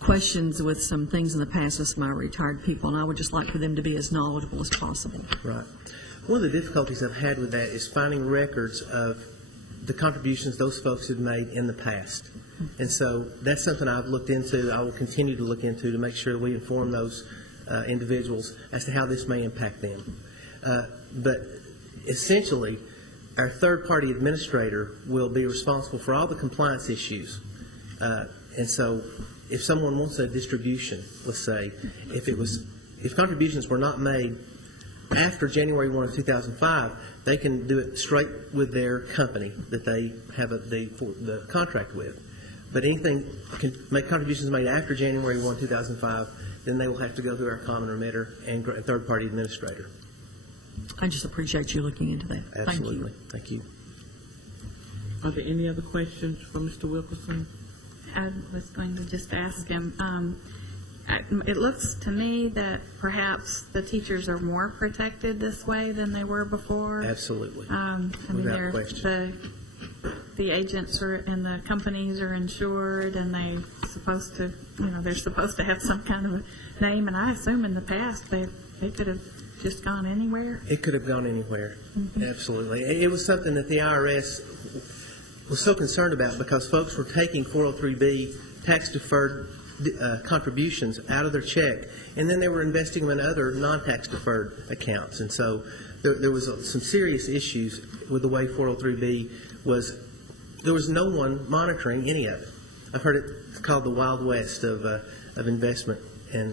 questions with some things in the past with some of my retired people, and I would just like for them to be as knowledgeable as possible. Right. One of the difficulties I've had with that is finding records of the contributions those folks have made in the past. And so that's something I've looked into, I will continue to look into to make sure that we inform those individuals as to how this may impact them. But essentially, our third-party administrator will be responsible for all the compliance issues. And so if someone wants a distribution, let's say, if contributions were not made after January 1 of 2005, they can do it straight with their company that they have the contract with. But anything can make contributions made after January 1, 2005, then they will have to go through our common remitter and third-party administrator. I just appreciate you looking into that. Absolutely. Thank you. Are there any other questions for Mr. Wilkerson? I was going to just ask him, it looks to me that perhaps the teachers are more protected this way than they were before. Absolutely. I mean, Without question. the the agents are, and the companies are insured, and they're supposed to have some kind of a name, and I assume in the past they could have just gone anywhere. It could have gone anywhere, absolutely. It was something that the IRS was so concerned about because folks were taking 403B tax-deferred contributions out of their check, and then they were investing them in other non-tax deferred accounts. And so there was some serious issues with the way 403B was. There was no one monitoring any of it. I've heard it called the Wild West of investment, and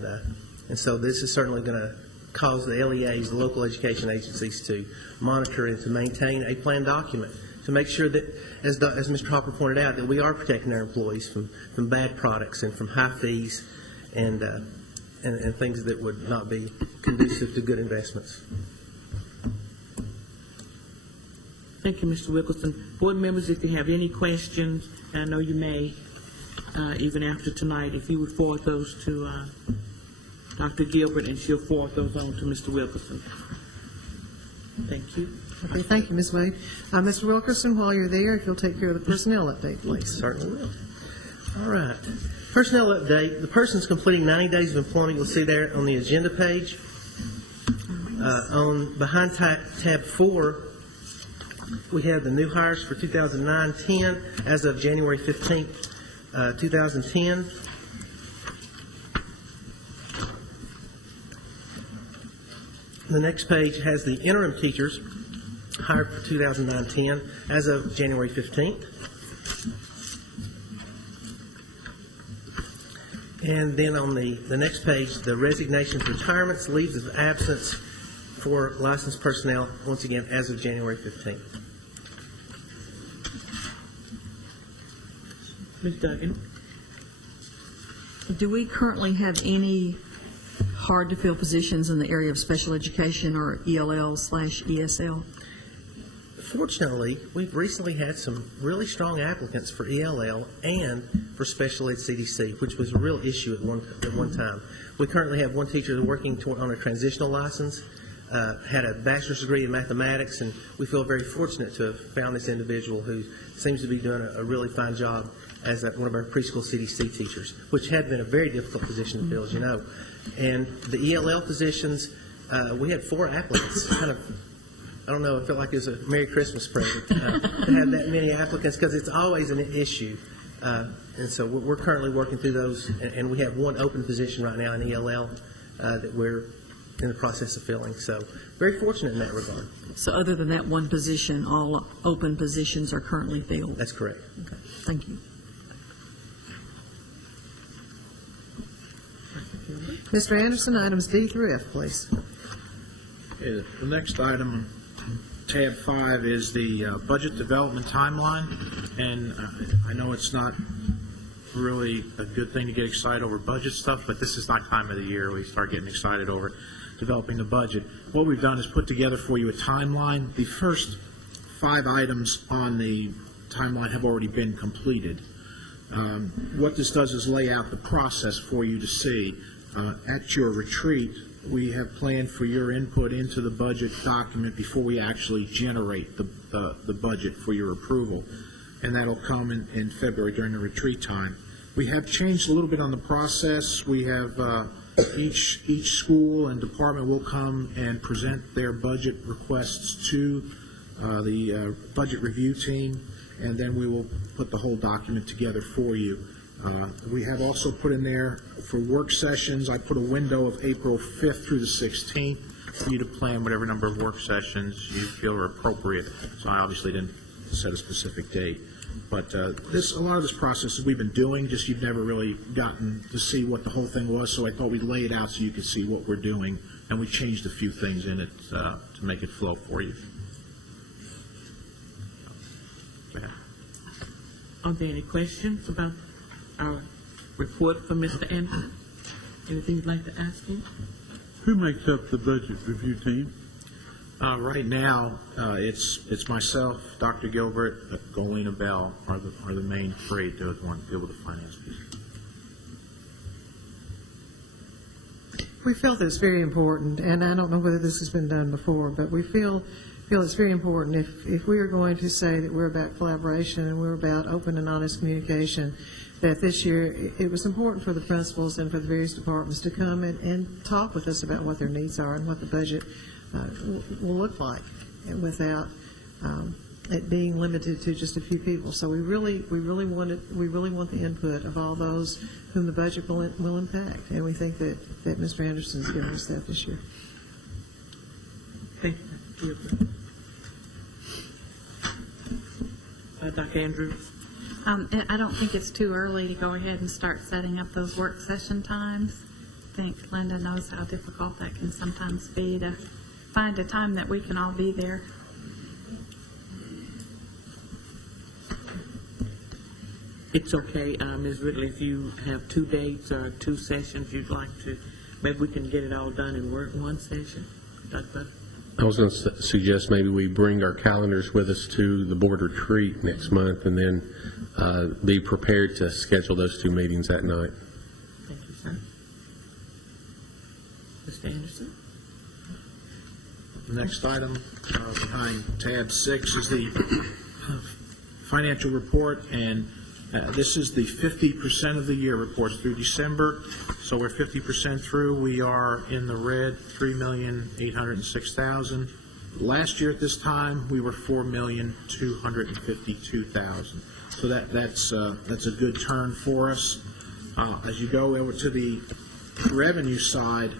so this is certainly going to cause the LEAs, the local education agencies, to monitor and to maintain a plan document to make sure that, as Mr. Hopper pointed out, that we are protecting our employees from bad products and from high fees and things that would not be conducive to good investments. Thank you, Mr. Wilkerson. Board members, if you have any questions, I know you may, even after tonight, if you would forward those to Dr. Gilbert, and she'll forward those on to Mr. Wilkerson. Thank you. Okay, thank you, Ms. Wade. Mr. Wilkerson, while you're there, if you'll take care of the personnel update, please. Certainly will. All right. Personnel update. The persons completing 90 days of employment, you'll see there on the agenda page. Behind tab 4, we have the new hires for 2009-10 as of January 15th, 2010. The next page has the interim teachers hired for 2009-10 as of January 15th. And then on the next page, the resignations, retirements, leaves of absence for licensed personnel, once again, as of January 15th. Ms. Duggan? Do we currently have any hard-to-fill positions in the area of special education or ELL/ESL? Fortunately, we've recently had some really strong applicants for ELL and for special ed CDC, which was a real issue at one time. We currently have one teacher working on a transitional license, had a bachelor's degree in mathematics, and we feel very fortunate to have found this individual who seems to be doing a really fine job as one of our preschool CDC teachers, which had been a very difficult position to fill, as you know. And the ELL positions, we had 4 applicants. Kind of, I don't know, I felt like it was a Merry Christmas present to have that many applicants, because it's always an issue. And so we're currently working through those, and we have one open position right now in ELL that we're in the process of filling. So very fortunate in that regard. So other than that one position, all open positions are currently filled? That's correct. Okay, thank you. Mr. Anderson, items D through F, please. The next item, tab 5, is the budget development timeline, and I know it's not really a good thing to get excited over budget stuff, but this is that time of the year we start getting excited over developing the budget. What we've done is put together for you a timeline. The first 5 items on the timeline have already been completed. What this does is lay out the process for you to see. At your retreat, we have planned for your input into the budget document before we actually generate the budget for your approval, and that'll come in February during the retreat time. We have changed a little bit on the process. We have each school and department will come and present their budget requests to the budget review team, and then we will put the whole document together for you. We have also put in there for work sessions, I put a window of April 5th through the 16th for you to plan whatever number of work sessions you feel are appropriate. So I obviously didn't set a specific date. But a lot of this process we've been doing, just you've never really gotten to see what the whole thing was, so I thought we'd lay it out so you could see what we're doing, and we changed a few things in it to make it flow for you. Are there any questions about our report from Mr. Anderson? Anything you'd like to ask him? Who makes up the budget review team? Right now, it's myself, Dr. Gilbert, Golina Bell are the main 3. They're the ones that deal with the finance piece. We feel that it's very important, and I don't know whether this has been done before, but we feel feel it's very important, if we are going to say that we're about collaboration and we're about open and honest communication, that this year it was important for the principals and for the various departments to come and talk with us about what their needs are and what the budget will look like, and without it being limited to just a few people. So we really want the input of all those whom the budget will impact, and we think that Mr. Anderson has given us that this year. Thank you. Dr. Andrews? I don't think it's too early to go ahead and start setting up those work session times. I think Linda knows how difficult that can sometimes be to find a time that we can all be there. It's okay, Ms. Ridley, if you have 2 dates or 2 sessions you'd like to, maybe we can get it all done in one session. Dr. Butler? I was going to suggest maybe we bring our calendars with us to the board retreat next month, and then be prepared to schedule those 2 meetings that night. Thank you, sir. Mr. Anderson? The next item behind tab 6 is the financial report, and this is the 50% of the year reports through December. So we're 50% through. We are in the red, $3,806,000. Last year at this time, we were $4,252,000. So that's a good turn for us. As you go over to the revenue side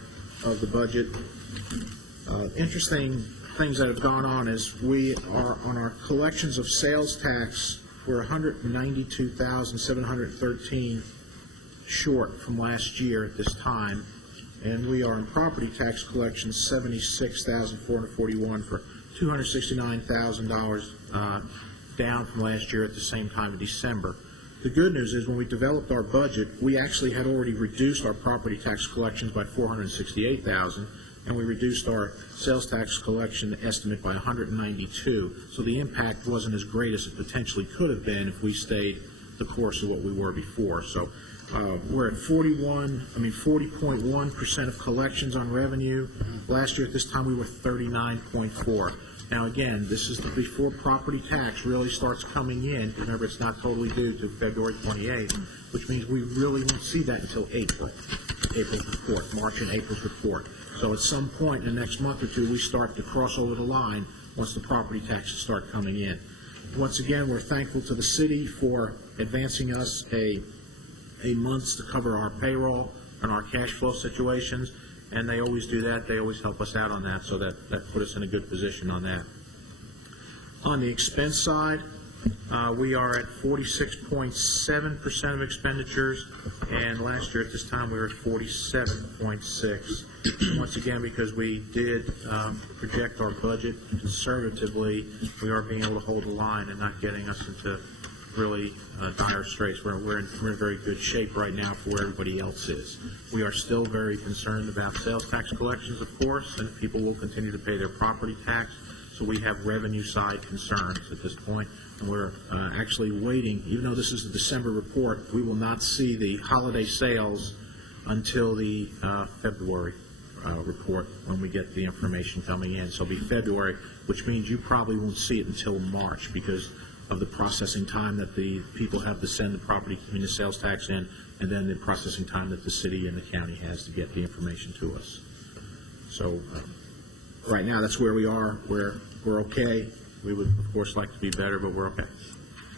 of the budget, interesting things that have gone on is we are on our collections of sales tax. We're $192,713 short from last year at this time, and we are in property tax collections $76,441 for $269,000 down from last year at the same time in December. The good news is when we developed our budget, we actually had already reduced our property tax collections by $468,000, and we reduced our sales tax collection estimate by $192. So the impact wasn't as great as it potentially could have been if we stayed the course of what we were before. So we're at 40.1% of collections on revenue. Last year at this time we were 39.4. Now again, this is before property tax really starts coming in. Remember, it's not totally due to February 28th, which means we really won't see that until April's report, March and April's report. So at some point in the next month or 2, we start to cross over the line once the property taxes start coming in. Once again, we're thankful to the city for advancing us a month to cover our payroll and our cash flow situations, and they always do that. They always help us out on that, so that put us in a good position on that. On the expense side, we are at 46.7% of expenditures, and last year at this time we were at 47.6%. Once again, because we did project our budget conservatively, we are being able to hold the line and not getting us into really dire straits. We're in very good shape right now for where everybody else is. We are still very concerned about sales tax collections, of course, and people will continue to pay their property tax. So we have revenue side concerns at this point, and we're actually waiting. Even though this is the December report, we will not see the holiday sales until the February report when we get the information coming in. So it'll be February, which means you probably won't see it until March because of the processing time that the people have to send the sales tax in, and then the processing time that the city and the county has to get the information to us. So right now, that's where we are. We're okay. We would, of course, like to be better, but we're okay.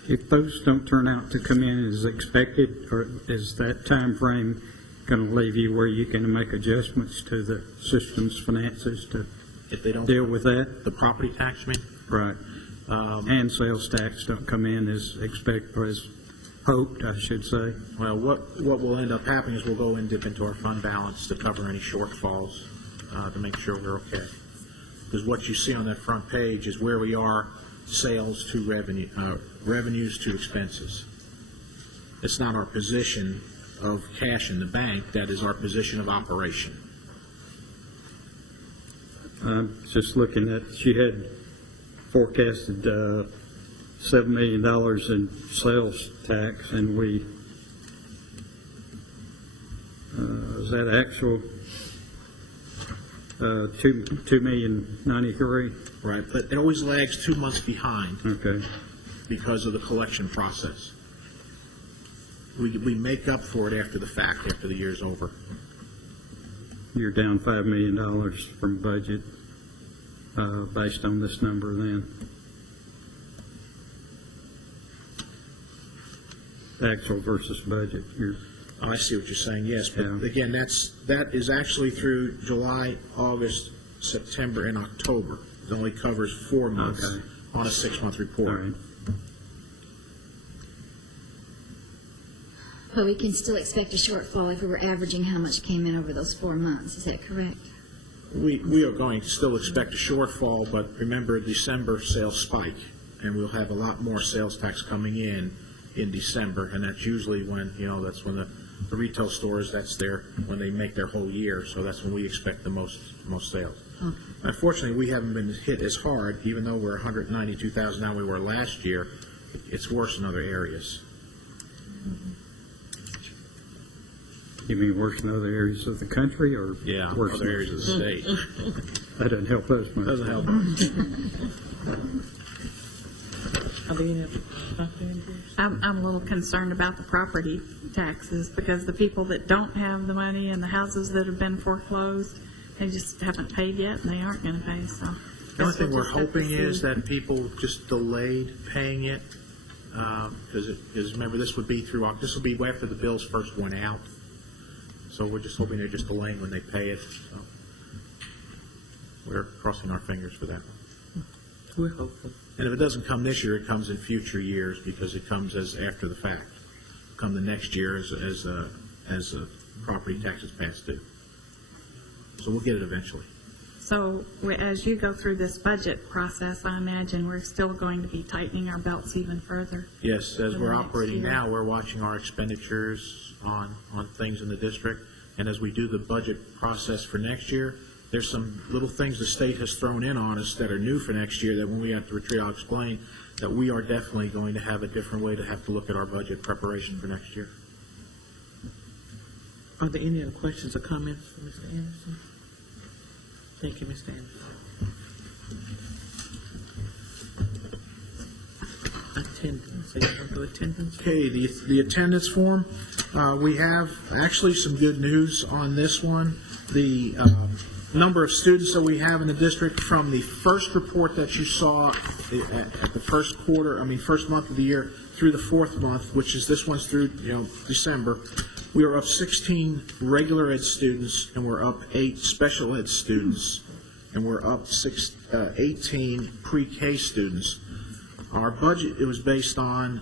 If those don't turn out to come in as expected, or is that time frame going to leave you where you can make adjustments to the system's finances to If they don't deal with that? The property tax, you mean? Right. And sales tax don't come in as expected, or as hoped, I should say. Well, what will end up happening is we'll go and dip into our fund balance to cover any shortfalls to make sure we're okay. Because what you see on that front page is where we are, sales to revenue, revenues to expenses. It's not our position of cash in the bank, that is our position of operation. Just looking at, she had forecasted $7 million in sales tax, and we, is that actual? $2,093,000. Right, but it always lags 2 months behind Okay. because of the collection process. We make up for it after the fact, after the year's over. You're down $5 million from budget based on this number then. Actual versus budget. Oh, I see what you're saying, yes, but Yeah. again, that is actually through July, August, September, and October. It only covers 4 months Okay. on a 6-month report. All right. But we can still expect a shortfall if we were averaging how much came in over those 4 months. Is that correct? We are going to still expect a shortfall, but remember, December sales spike, and we'll have a lot more sales tax coming in December, and that's usually when, that's when the retail stores, when they make their whole year, so that's when we expect the most sales. Unfortunately, we haven't been hit as hard, even though we're 192,000 now we were last year. It's worse in other areas. You mean worse in other areas of the country or Yeah, worse other in areas of the state. That doesn't help us much. Doesn't help. I'm a little concerned about the property taxes because the people that don't have the money and the houses that have been foreclosed, they just haven't paid yet and they aren't going to pay. So The only thing we're hoping is that people just delayed paying it, because remember, this will be after the bills first went out. So we're just hoping they're just delaying when they pay it. So we're crossing our fingers for that. We're hopeful. And if it doesn't come this year, it comes in future years because it comes as after the fact. Come the next year as property taxes pass due. So we'll get it eventually. So as you go through this budget process, I imagine we're still going to be tightening our belts even further. Yes, as For we're the next operating year. now, we're watching our expenditures on things in the district. And as we do the budget process for next year, there's some little things the state has thrown in on us that are new for next year that when we have to retreat, I'll explain that we are definitely going to have a different way to have to look at our budget preparation for next year. Are there any other questions or comments for Mr. Anderson? Thank you, Mr. Anderson. Attendance. So you want to do attendance? Okay, the attendance form, we have actually some good news on this one. The number of students that we have in the district from the first report that you saw at the first month of the year through the fourth month, which is this one's through December, we are up 16 regular ed students, and we're up 8 special ed students, and we're up 18 pre-K students. Our budget, it was based on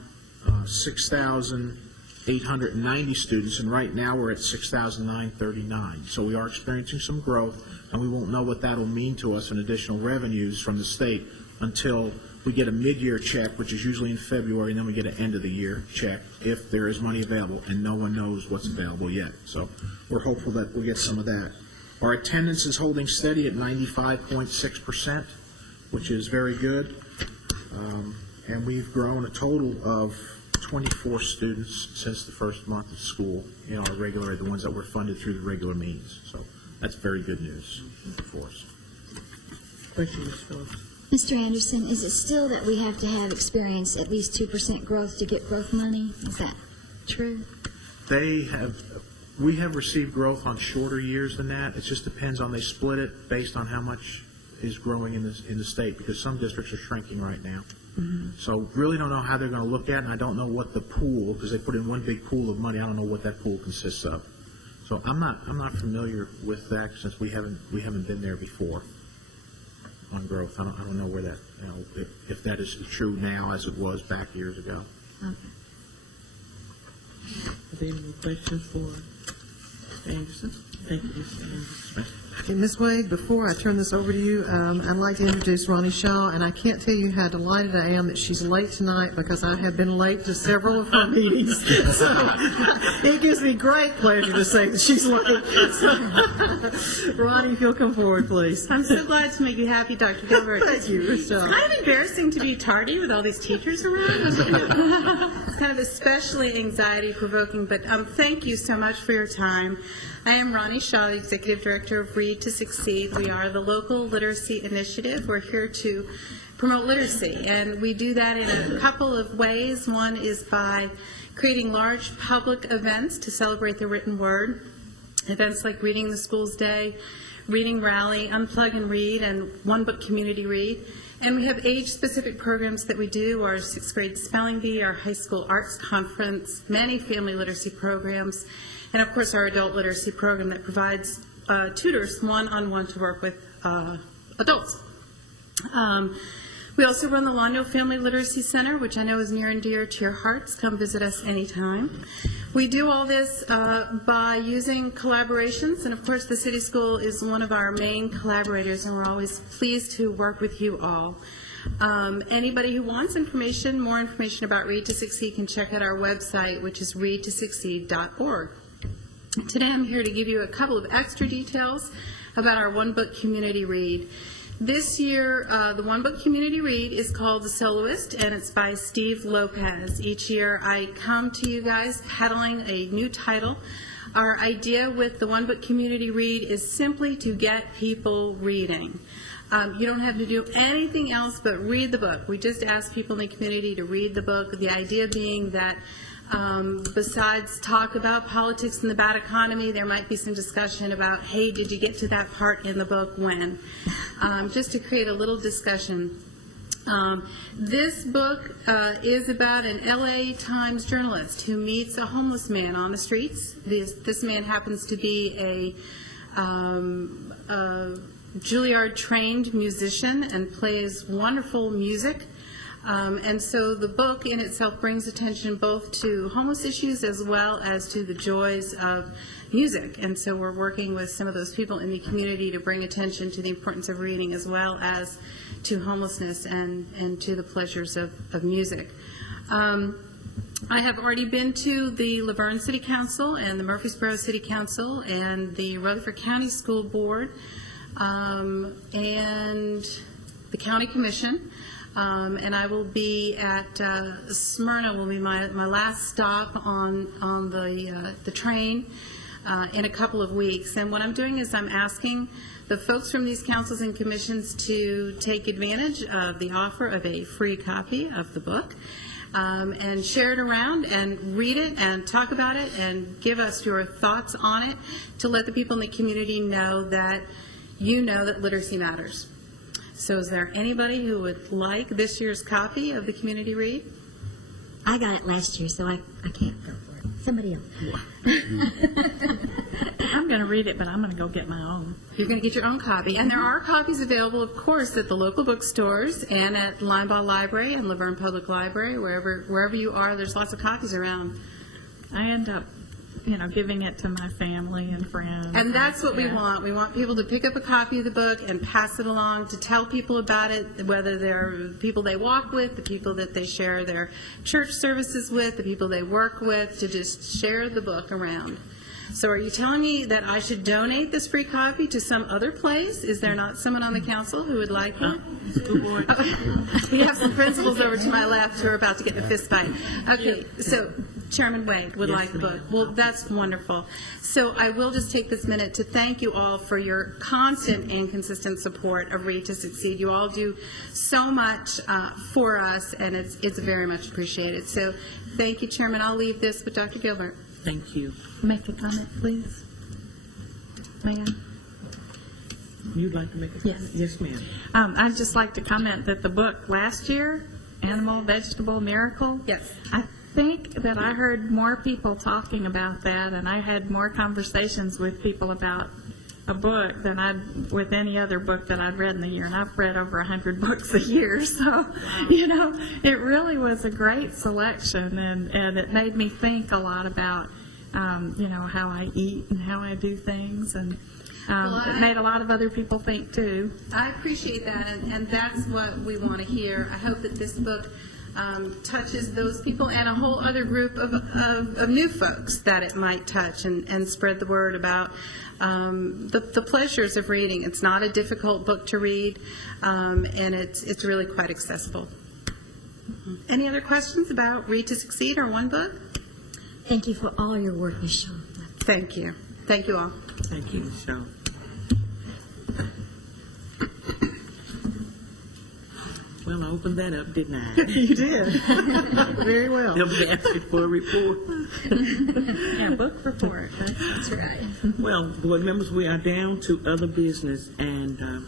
6,890 students, and right now we're at 6,939. So we are experiencing some growth, and we won't know what that will mean to us in additional revenues from the state until we get a mid-year check, which is usually in February, and then we get an end-of-the-year check if there is money available, and no one knows what's available yet. So we're hopeful that we'll get some of that. Our attendance is holding steady at 95.6%, which is very good. And we've grown a total of 24 students since the first month of school in our regular, the ones that were funded through the regular means. So that's very good news for us. Thank you, Ms. Phillips. Mr. Anderson, is it still that we have to have experienced at least 2% growth to get growth money? Is that true? We have received growth on shorter years than that. It just depends on, they split it based on how much is growing in the state, because some districts are shrinking right now. So really don't know how they're going to look at it, and I don't know what the pool, because they put in one big pool of money, I don't know what that pool consists of. So I'm not familiar with that since we haven't been there before on growth. I don't know where that, if that is true now as it was back years ago. Are there any more questions for Mr. Anderson? Thank you, Mr. Anderson. Okay, Ms. Wade, before I turn this over to you, I'd like to introduce Ronnie Shaw, and I can't tell you how delighted I am that she's late tonight because I have been late to several of her meetings. So, it gives me great pleasure to say that she's late. So, Ronnie, if you'll come forward, please. I'm so glad to make you happy, Dr. Gilbert. Thank you, Ms. Shaw. It's kind of embarrassing to be tardy with all these teachers around. It's kind of especially anxiety-provoking, but thank you so much for your time. I am Ronnie Shaw, the Executive Director of Read to Succeed. We are the local literacy initiative. We're here to promote literacy, and we do that in a couple of ways. One is by creating large public events to celebrate the written word, events like Reading the Schools Day, Reading Rally, Unplug and Read, and One Book Community Read. And we have age-specific programs that we do, our 6th grade spelling bee, our high school arts conference, many family literacy programs, and of course our adult literacy program that provides tutors one-on-one to work with adults. We also run the Lawndale Family Literacy Center, which I know is near and dear to your hearts. Come visit us anytime. We do all this by using collaborations, and of course the City School is one of our main collaborators, and we're always pleased to work with you all. Anybody who wants information, more information about Read to Succeed, can check out our website, which is readtosucceed.org. Today I'm here to give you a couple of extra details about our One Book Community Read. This year, the One Book Community Read is called The Soloist, and it's by Steve Lopez. Each year I come to you guys peddling a new title. Our idea with the One Book Community Read is simply to get people reading. You don't have to do anything else but read the book. We just ask people in the community to read the book, the idea being that besides talk about politics and the bad economy, there might be some discussion about, hey, did you get to that part in the book when? Just to create a little discussion. This book is about an LA Times journalist who meets a homeless man on the streets. This man happens to be a Juilliard-trained musician and plays wonderful music. And so the book in itself brings attention both to homeless issues as well as to the joys of music. And so we're working with some of those people in the community to bring attention to the importance of reading as well as to homelessness and to the pleasures of music. I have already been to the Laverne City Council and the Murfreesboro City Council and the Rutherford County School Board and the County Commission. And I will be at Smyrna, will be my last stop on the train in a couple of weeks. And what I'm doing is I'm asking the folks from these councils and commissions to take advantage of the offer of a free copy of the book and share it around and read it and talk about it and give us your thoughts on it to let the people in the community know that you know that literacy matters. So is there anybody who would like this year's copy of the Community Read? I got it last year, so I can't go for it. Somebody else. I'm going to read it, but I'm going to go get my own. You're going to get your own copy. And there are copies available, of course, at the local bookstores and at Linebaugh Library and Laverne Public Library. Wherever you are, there's lots of copies around. I end up giving it to my family and friends. And that's what we want. We want people to pick up a copy of the book and pass it along, to tell people about it, whether they're people they walk with, the people that they share their church services with, the people they work with, to just share the book around. So are you telling me that I should donate this free copy to some other place? Is there not someone on the council who would like one? We have some principals over to my left who are about to get in a fist fight. Okay, so Chairman Wade would like the book. Well, that's wonderful. So I will just take this minute to thank you all for your constant and consistent support of Read to Succeed. You all do so much for us, and it's very much appreciated. So thank you, Chairman. I'll leave this with Dr. Gilbert. Thank you. Make a comment, please. May I? You'd like to make a comment? Yes, ma'am. I'd just like to comment that the book last year, Animal, Vegetable, Miracle. Yes. I think that I heard more people talking about that, and I had more conversations with people about a book than with any other book that I'd read in the year, and I've read over 100 books a year, so, it really was a great selection, and it made me think a lot about, how I eat and how I do things, and it made a lot of other people think, too. I appreciate that, and that's what we want to hear. I hope that this book touches those people and a whole other group of new folks that it might touch and spread the word about the pleasures of reading. It's not a difficult book to read, and it's really quite accessible. Any other questions about Read to Succeed or One Book? Thank you for all your work, Michelle. Thank you. Thank you all. Thank you, Michelle. Well, I opened that up, didn't I? You did. Very well. They'll be asking for a report. Yeah, book report. That's right. Well, board members, we are down to other business, and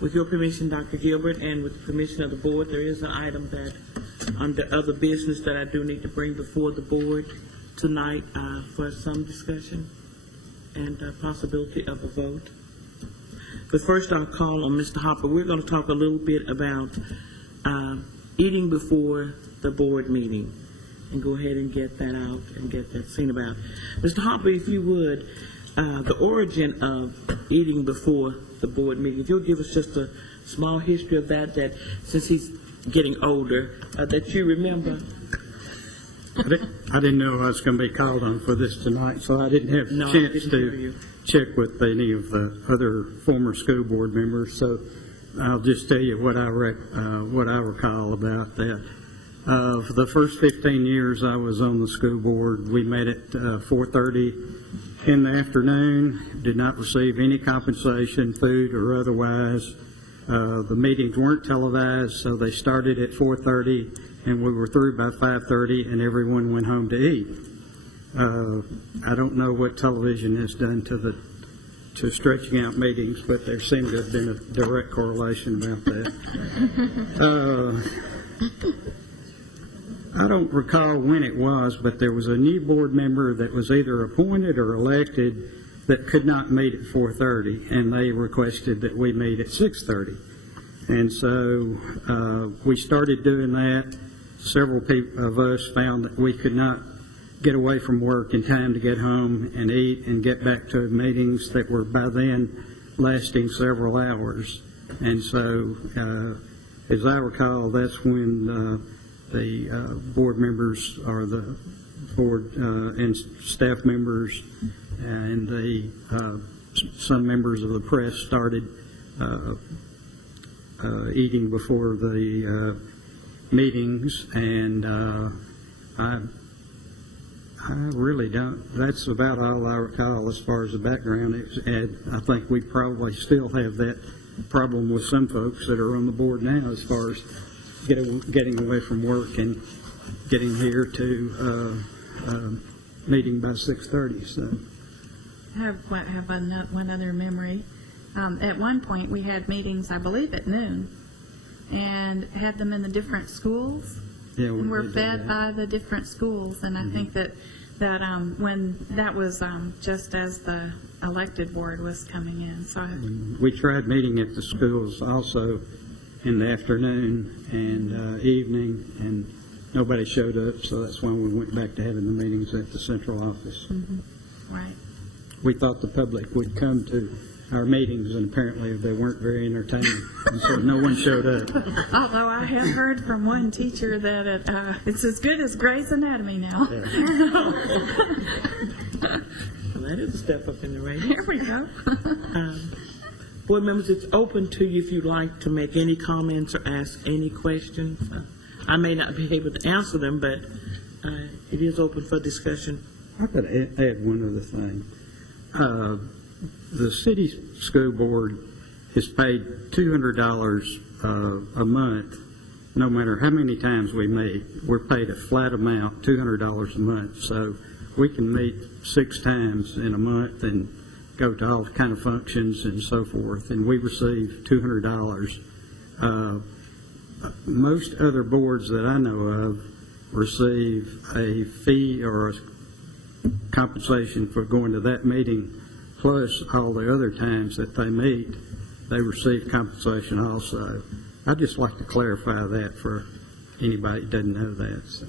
with your permission, Dr. Gilbert, and with the permission of the board, there is an item that, under other business, that I do need to bring before the board tonight for some discussion and possibility of a vote. But first, I'll call on Mr. Hopper. We're going to talk a little bit about eating before the board meeting, and go ahead and get that out and get that seen about. Mr. Hopper, if you would, the origin of eating before the board meeting, if you'll give us just a small history of that since he's getting older, that you remember. I didn't know I was going to be called on for this tonight, so I didn't have a chance to check with any of the other former school board members. So I'll just tell you what I recall about that. For the first 15 years I was on the school board, we met at 4:30 in the afternoon. Did not receive any compensation, food or otherwise. The meetings weren't televised, so they started at 4:30. And we were through by 5:30, and everyone went home to eat. I don't know what television has done to stretching out meetings, but there seemed to have been a direct correlation about that. I don't recall when it was, but there was a new board member that was either appointed or elected that could not meet at 4:30, and they requested that we meet at 6:30. And so we started doing that. Several of us found that we could not get away from work in time to get home and eat and get back to meetings that were by then lasting several hours. And so, as I recall, that's when the board members or the board and staff members and some members of the press started eating before the meetings, and I really don't. That's about all I recall as far as the background. I think we probably still have that problem with some folks that are on the board now as far as getting away from work and getting here to meeting by 6:30. So I have one other memory. At one point, we had meetings, I believe, at noon, and had them in the different schools. Yeah, and we're fed by the different schools, and I think that when that was just as the elected board was coming in. So we tried meeting at the schools also in the afternoon and evening, and nobody showed up, so that's when we went back to having the meetings at the central office. Right. We thought the public would come to our meetings, and apparently they weren't very entertaining, and so no one showed up. Although I have heard from one teacher that it's as good as Grey's Anatomy now. Well, that is a step up in the range. Here we go. Board members, it's open to you if you'd like to make any comments or ask any questions. I may not be able to answer them, but it is open for discussion. I could add one other thing. The city school board is paid $200 a month, no matter how many times we meet. We're paid a flat amount, $200 a month. So we can meet 6 times in a month and go to all kind of functions and so forth, and we receive $200. Most other boards that I know of receive a fee or a compensation for going to that meeting, plus all the other times that they meet, they receive compensation also. I'd just like to clarify that for anybody that doesn't know that. So.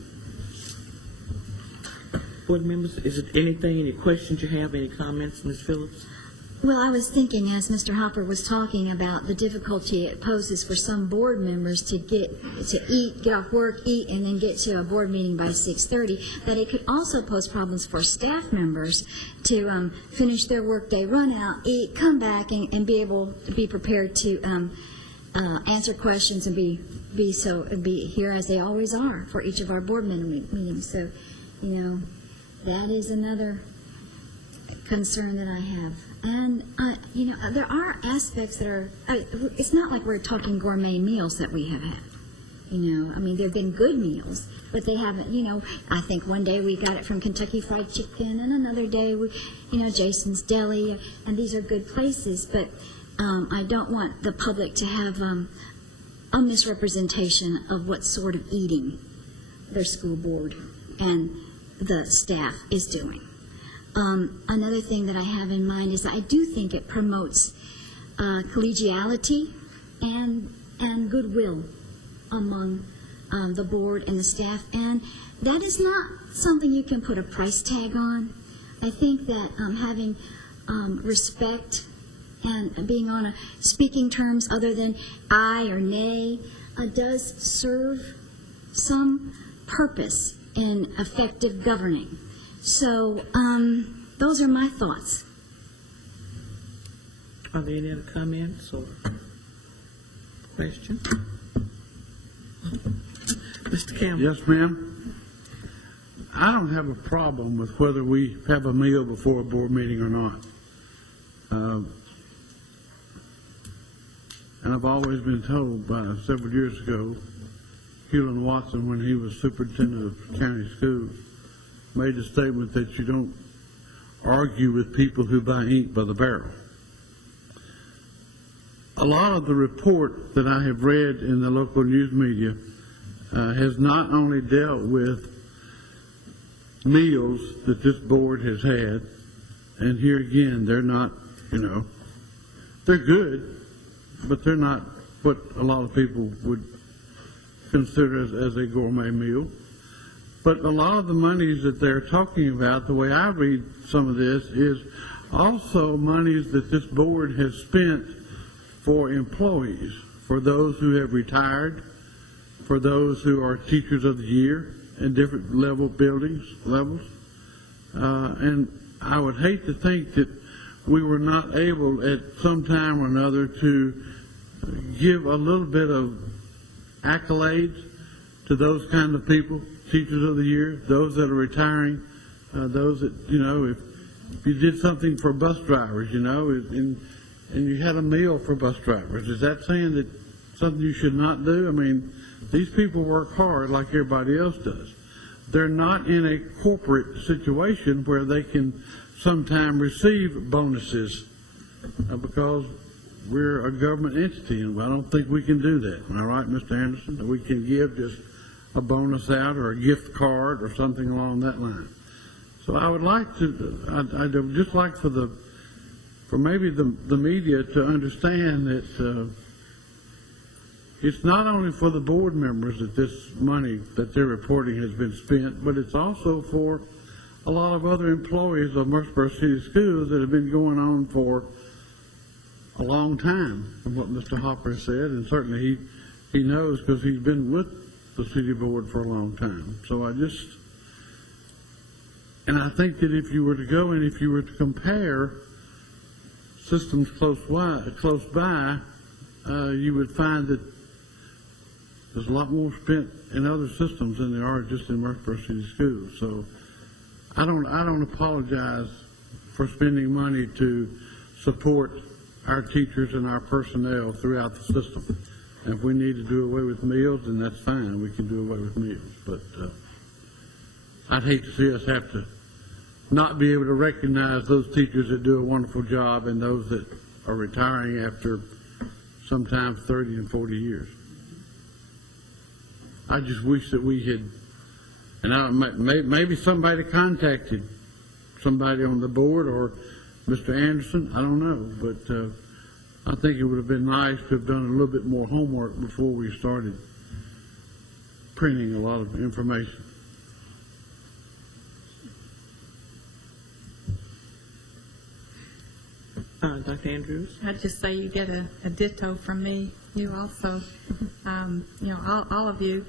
Board members, is it any questions you have, any comments, Ms. Phillips? Well, I was thinking as Mr. Hopper was talking about the difficulty it poses for some board members to get off work, eat, and then get to a board meeting by 6:30, that it could also pose problems for staff members to finish their workday, run out, eat, come back, and be able to be prepared to answer questions and be here as they always are for each of our board meetings. So, that is another concern that I have. And, there are aspects that are, it's not like we're talking gourmet meals that we have had. There have been good meals, but they haven't, I think one day we got it from Kentucky Fried Chicken, and another day, Jason's Deli, and these are good places, but I don't want the public to have a misrepresentation of what sort of eating their school board and the staff is doing. Another thing that I have in mind is I do think it promotes collegiality and goodwill among the board and the staff, and that is not something you can put a price tag on. I think that having respect and being on speaking terms other than aye or nay does serve some purpose in effective governing. So those are my thoughts. Are there any other comments or questions? Mr. Campbell? Yes, ma'am. I don't have a problem with whether we have a meal before a board meeting or not. And I've always been told by several years ago, Hewlin Watson, when he was superintendent of county schools, made the statement that you don't argue with people who buy ink by the barrel. A lot of the report that I have read in the local news media has not only dealt with meals that this board has had, and here again, they're not, they're good, but they're not what a lot of people would consider as a gourmet meal. But a lot of the monies that they're talking about, the way I read some of this, is also monies that this board has spent for employees, for those who have retired, for those who are teachers of the year in different levels. And I would hate to think that we were not able at some time or another to give a little bit of accolades to those kind of people, teachers of the year, those that are retiring, those that, if you did something for bus drivers, and you had a meal for bus drivers, is that saying that something you should not do? I mean, these people work hard like everybody else does. They're not in a corporate situation where they can sometime receive bonuses because we're a government entity, and I don't think we can do that. Am I right, Mr. Anderson? That we can give just a bonus out or a gift card or something along that line. So I would like to, I'd just like for maybe the media to understand that it's not only for the board members that this money that they're reporting has been spent, but it's also for a lot of other employees of Murfreesboro City Schools that have been going on for a long time, from what Mr. Hopper said, and certainly he knows because he's been with the city board for a long time. So I think that if you were to go and if you were to compare systems close by, you would find that there's a lot more spent in other systems than there are just in Murfreesboro City Schools. So I don't apologize for spending money to support our teachers and our personnel throughout the system. And if we need to do away with meals, then that's fine. We can do away with meals. But I'd hate to see us have to not be able to recognize those teachers that do a wonderful job and those that are retiring after sometimes 30 and 40 years. I just wish that we had, and maybe somebody contacted somebody on the board or Mr. Anderson, I don't know, but I think it would have been nice to have done a little bit more homework before we started printing a lot of information. Dr. Andrews? I'd just say you get a ditto from me. You also, all of you.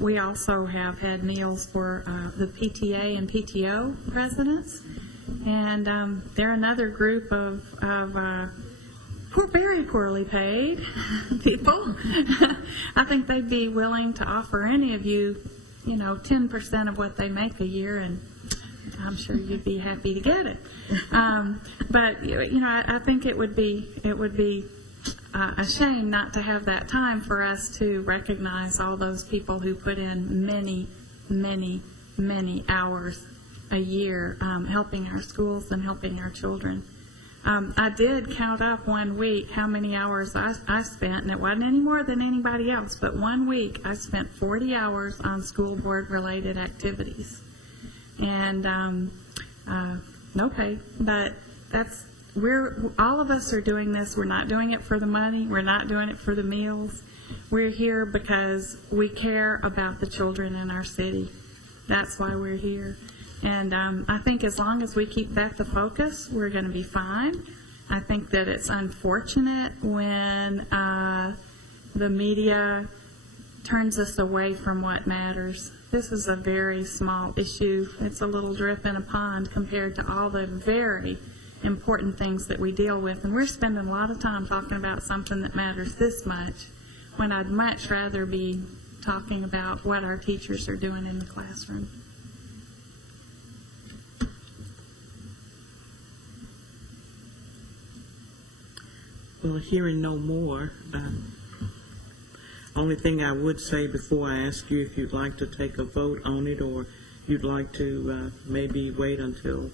We also have had meals for the PTA and PTO presidents, and they're another group of very poorly paid people. I think they'd be willing to offer any of you, 10% of what they make a year, and I'm sure you'd be happy to get it. But I think it would be a shame not to have that time for us to recognize all those people who put in many, many, many hours a year helping our schools and helping our children. I did count up 1 week how many hours I spent, and it wasn't any more than anybody else, but 1 week I spent 40 hours on school board related activities. And no pay, but all of us are doing this. We're not doing it for the money. We're not doing it for the meals. We're here because we care about the children in our city. That's why we're here. And I think as long as we keep that the focus, we're going to be fine. I think that it's unfortunate when the media turns us away from what matters. This is a very small issue. It's a little drip in a pond compared to all the very important things that we deal with. And we're spending a lot of time talking about something that matters this much, when I'd much rather be talking about what our teachers are doing in the classroom. Well, hearing no more, only thing I would say before I ask you if you'd like to take a vote on it, or you'd like to maybe wait until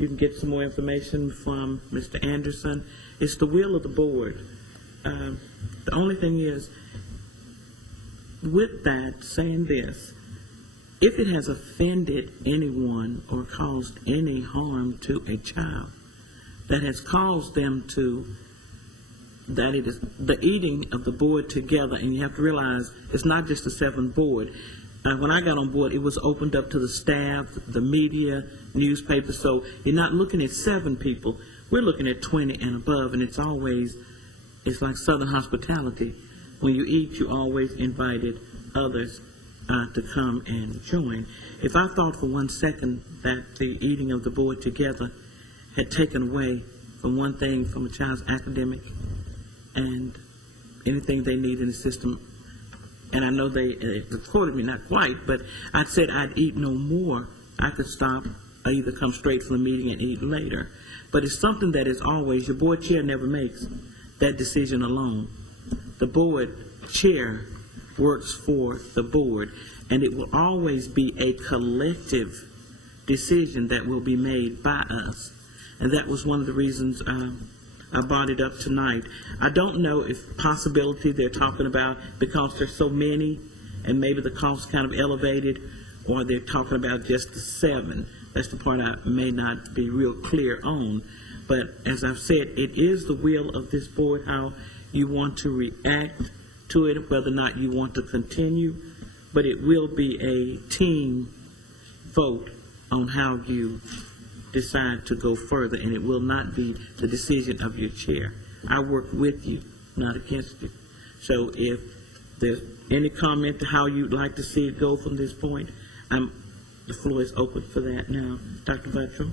you can get some more information from Mr. Anderson, it's the will of the board. The only thing is, with that, saying this, if it has offended anyone or caused any harm to a child, that has caused them to, that it is the eating of the board together, and you have to realize it's not just the 7th board. When I got on board, it was opened up to the staff, the media, newspapers, so you're not looking at 7 people. We're looking at 20 and above, and it's like Southern hospitality. When you eat, you always invited others to come and join. If I thought for 1 second that the eating of the board together had taken away from one thing, from a child's academic and anything they need in the system, and I know they recorded me, not quite, but I said I'd eat no more. I could stop, I either come straight from the meeting and eat later. But it's something that is always, your board chair never makes that decision alone. The board chair works for the board, and it will always be a collective decision that will be made by us. And that was one of the reasons I brought it up tonight. I don't know if possibility they're talking about because there's so many and maybe the cost kind of elevated, or they're talking about just the 7. That's the part I may not be real clear on. But as I've said, it is the will of this board how you want to react to it, whether or not you want to continue. But it will be a team vote on how you decide to go further, and it will not be the decision of your chair. I work with you, not against you. So if there's any comment to how you'd like to see it go from this point, the floor is open for that now. Dr. Buttrell?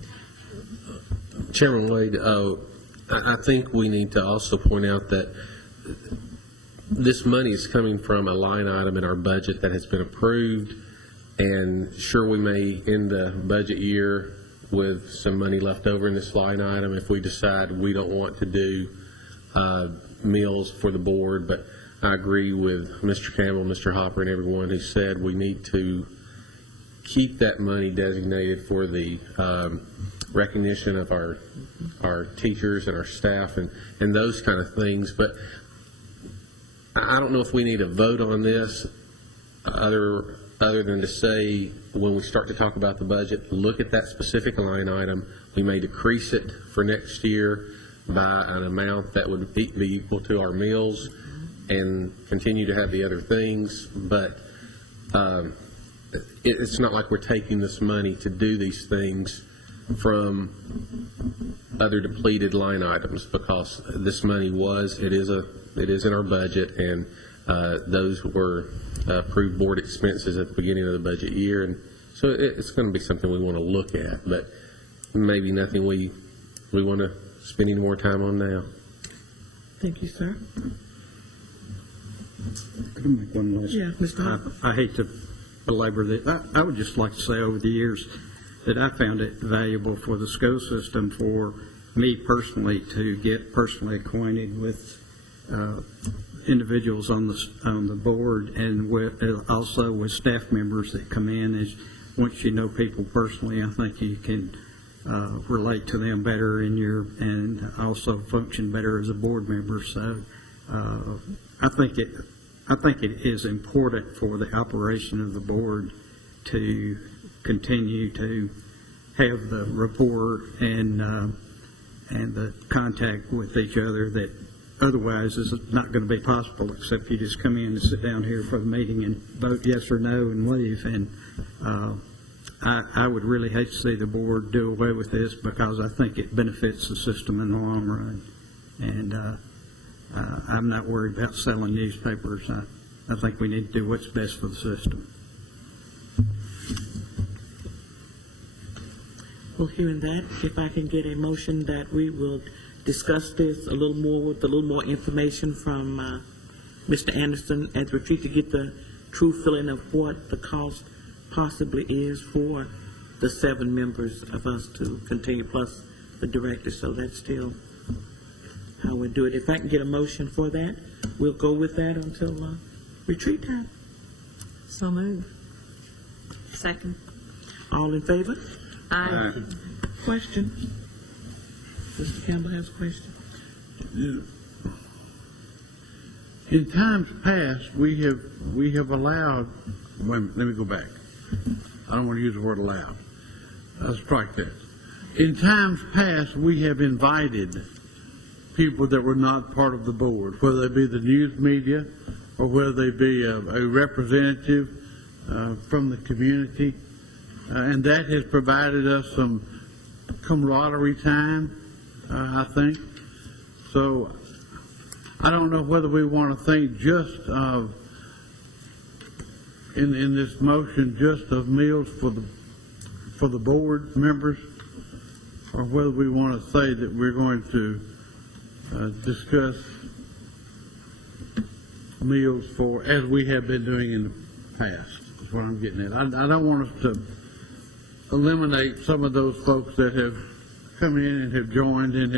Chairman Wade, I think we need to also point out that this money is coming from a line item in our budget that has been approved, and sure, we may end the budget year with some money left over in this line item if we decide we don't want to do meals for the board. But I agree with Mr. Campbell, Mr. Hopper, and everyone who said we need to keep that money designated for the recognition of our teachers and our staff and those kind of things. But I don't know if we need a vote on this other than to say, when we start to talk about the budget, look at that specific line item. We may decrease it for next year by an amount that would be equal to our meals and continue to have the other things. But it's not like we're taking this money to do these things from other depleted line items, because this money it is in our budget, and those were approved board expenses at the beginning of the budget year, and so it's going to be something we want to look at, but maybe nothing we want to spend any more time on now. Thank you, sir. I can make one last. Yeah, Mr. Hopper. I hate to belabor this. I would just like to say, over the years, that I found it valuable for the school system, for me personally, to get personally acquainted with individuals on the board, and also with staff members that come in. Is once you know people personally, I think you can relate to them better and also function better as a board member. So I think it is important for the operation of the board to continue to have the rapport and the contact with each other that otherwise is not going to be possible, except you just come in and sit down here for the meeting and vote yes or no and leave. And I would really hate to see the board do away with this, because I think it benefits the system in the long run. And I'm not worried about selling newspapers. I think we need to do what's best for the system. Well, hearing that, if I can get a motion that we will discuss this a little more with a little more information from Mr. Anderson at the retreat to get the true feeling of what the cost possibly is for the 7 members of us to continue, plus the director. So that's still how we do it. If I can get a motion for that, we'll go with that until retreat time. So move. Second. All in favor? Aye. Question? Mr. Campbell has a question. In times past, we have allowed. Wait a minute, let me go back. I don't want to use the word allowed. I'll strike that. In times past, we have invited people that were not part of the board, whether they be the news media or whether they be a representative from the community, and that has provided us some camaraderie time, I think. So I don't know whether we want to think just of, in this motion, just of meals for the board members, or whether we want to say that we're going to discuss meals for, as we have been doing in the past, is what I'm getting at. I don't want us to eliminate some of those folks that have come in and have joined and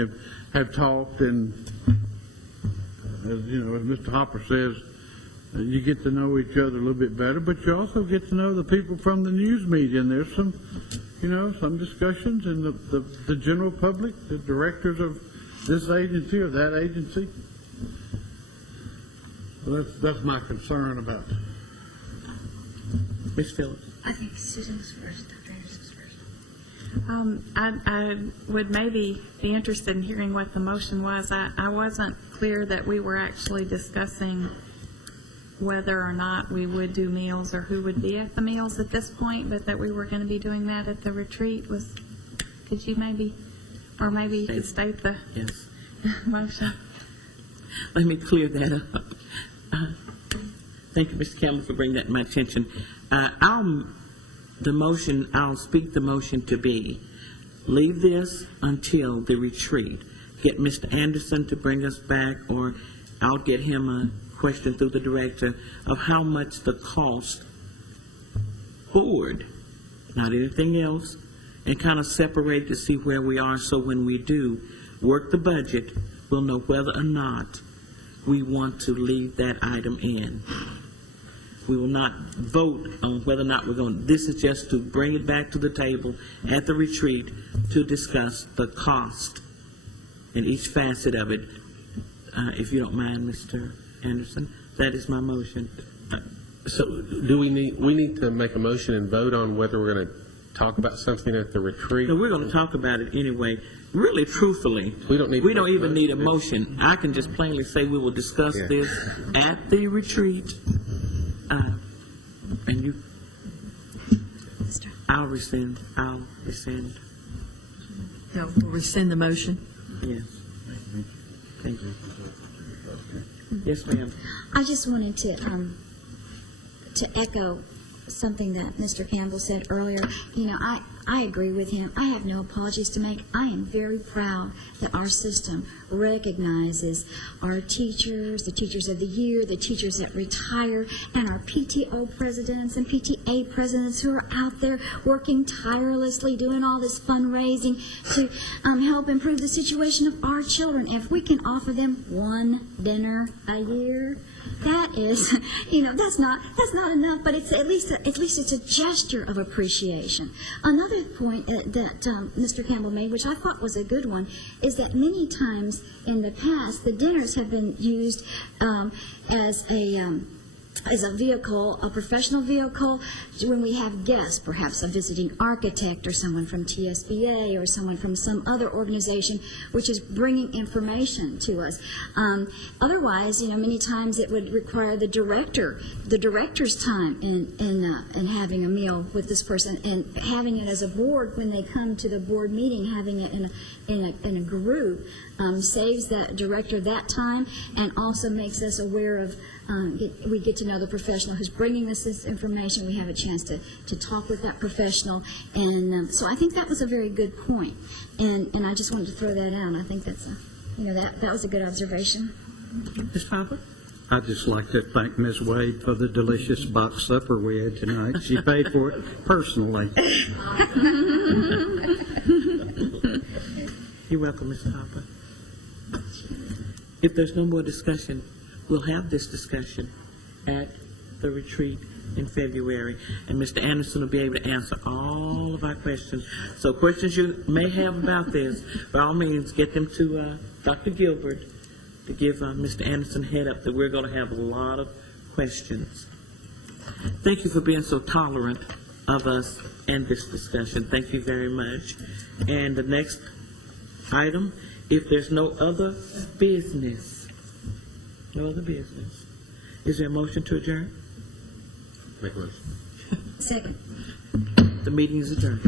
have talked, and as you know, as Mr. Hopper says, you get to know each other a little bit better, but you also get to know the people from the news media, and there's some, some discussions in the general public, the directors of this agency or that agency. So that's my concern about it. Ms. Phillips. I think Susan's first. I would maybe be interested in hearing what the motion was. I wasn't clear that we were actually discussing whether or not we would do meals or who would be at the meals at this point, but that we were going to be doing that at the retreat. Could you maybe you could state the motion? Let me clear that up. Thank you, Mr. Campbell, for bringing that to my attention. I'll speak the motion to be, leave this until the retreat. Get Mr. Anderson to bring us back, or I'll get him a question through the director of how much the cost forward, not anything else, and kind of separate to see where we are, so when we do work the budget, we'll know whether or not we want to leave that item in. We will not vote on whether or not we're going. This is just to bring it back to the table at the retreat to discuss the cost and each facet of it. If you don't mind, Mr. Anderson, that is my motion. So do we need to make a motion and vote on whether we're going to talk about something at the retreat? No, we're going to talk about it anyway. Really, truthfully, we don't even need a motion. I can just plainly say we will discuss this at the retreat. And I'll rescind. No, we'll rescind the motion. Yes. Thank you. Yes, ma'am. I just wanted to echo something that Mr. Campbell said earlier. I agree with him. I have no apologies to make. I am very proud that our system recognizes our teachers, the teachers of the year, the teachers that retire, and our PTO presidents and PTA presidents who are out there working tirelessly, doing all this fundraising to help improve the situation of our children. If we can offer them one dinner a year, that is, that's not enough, but it's at least it's a gesture of appreciation. Another point that Mr. Campbell made, which I thought was a good one, is that many times in the past, the dinners have been used as a vehicle, a professional vehicle, when we have guests, perhaps a visiting architect or someone from TSBA or someone from some other organization which is bringing information to us. Otherwise, many times it would require the director's time in having a meal with this person, and having it as a board when they come to the board meeting, having it in a group saves that director that time, and also makes us aware of we get to know the professional who's bringing us this information. We have a chance to talk with that professional, and so I think that was a very good point, and I just wanted to throw that out. I think that's that was a good observation. Ms. Papa? I'd just like to thank Ms. Wade for the delicious box supper we had tonight. She paid for it personally. You're welcome, Ms. Papa. If there's no more discussion, we'll have this discussion at the retreat in February, and Mr. Anderson will be able to answer all of our questions. So questions you may have about this, by all means, get them to Dr. Gilbert to give Mr. Anderson a head up that we're going to have a lot of questions. Thank you for being so tolerant of us and this discussion. Thank you very much. And the next item, if there's no other business, is there a motion to adjourn? Make a motion. Second. The meeting is adjourned.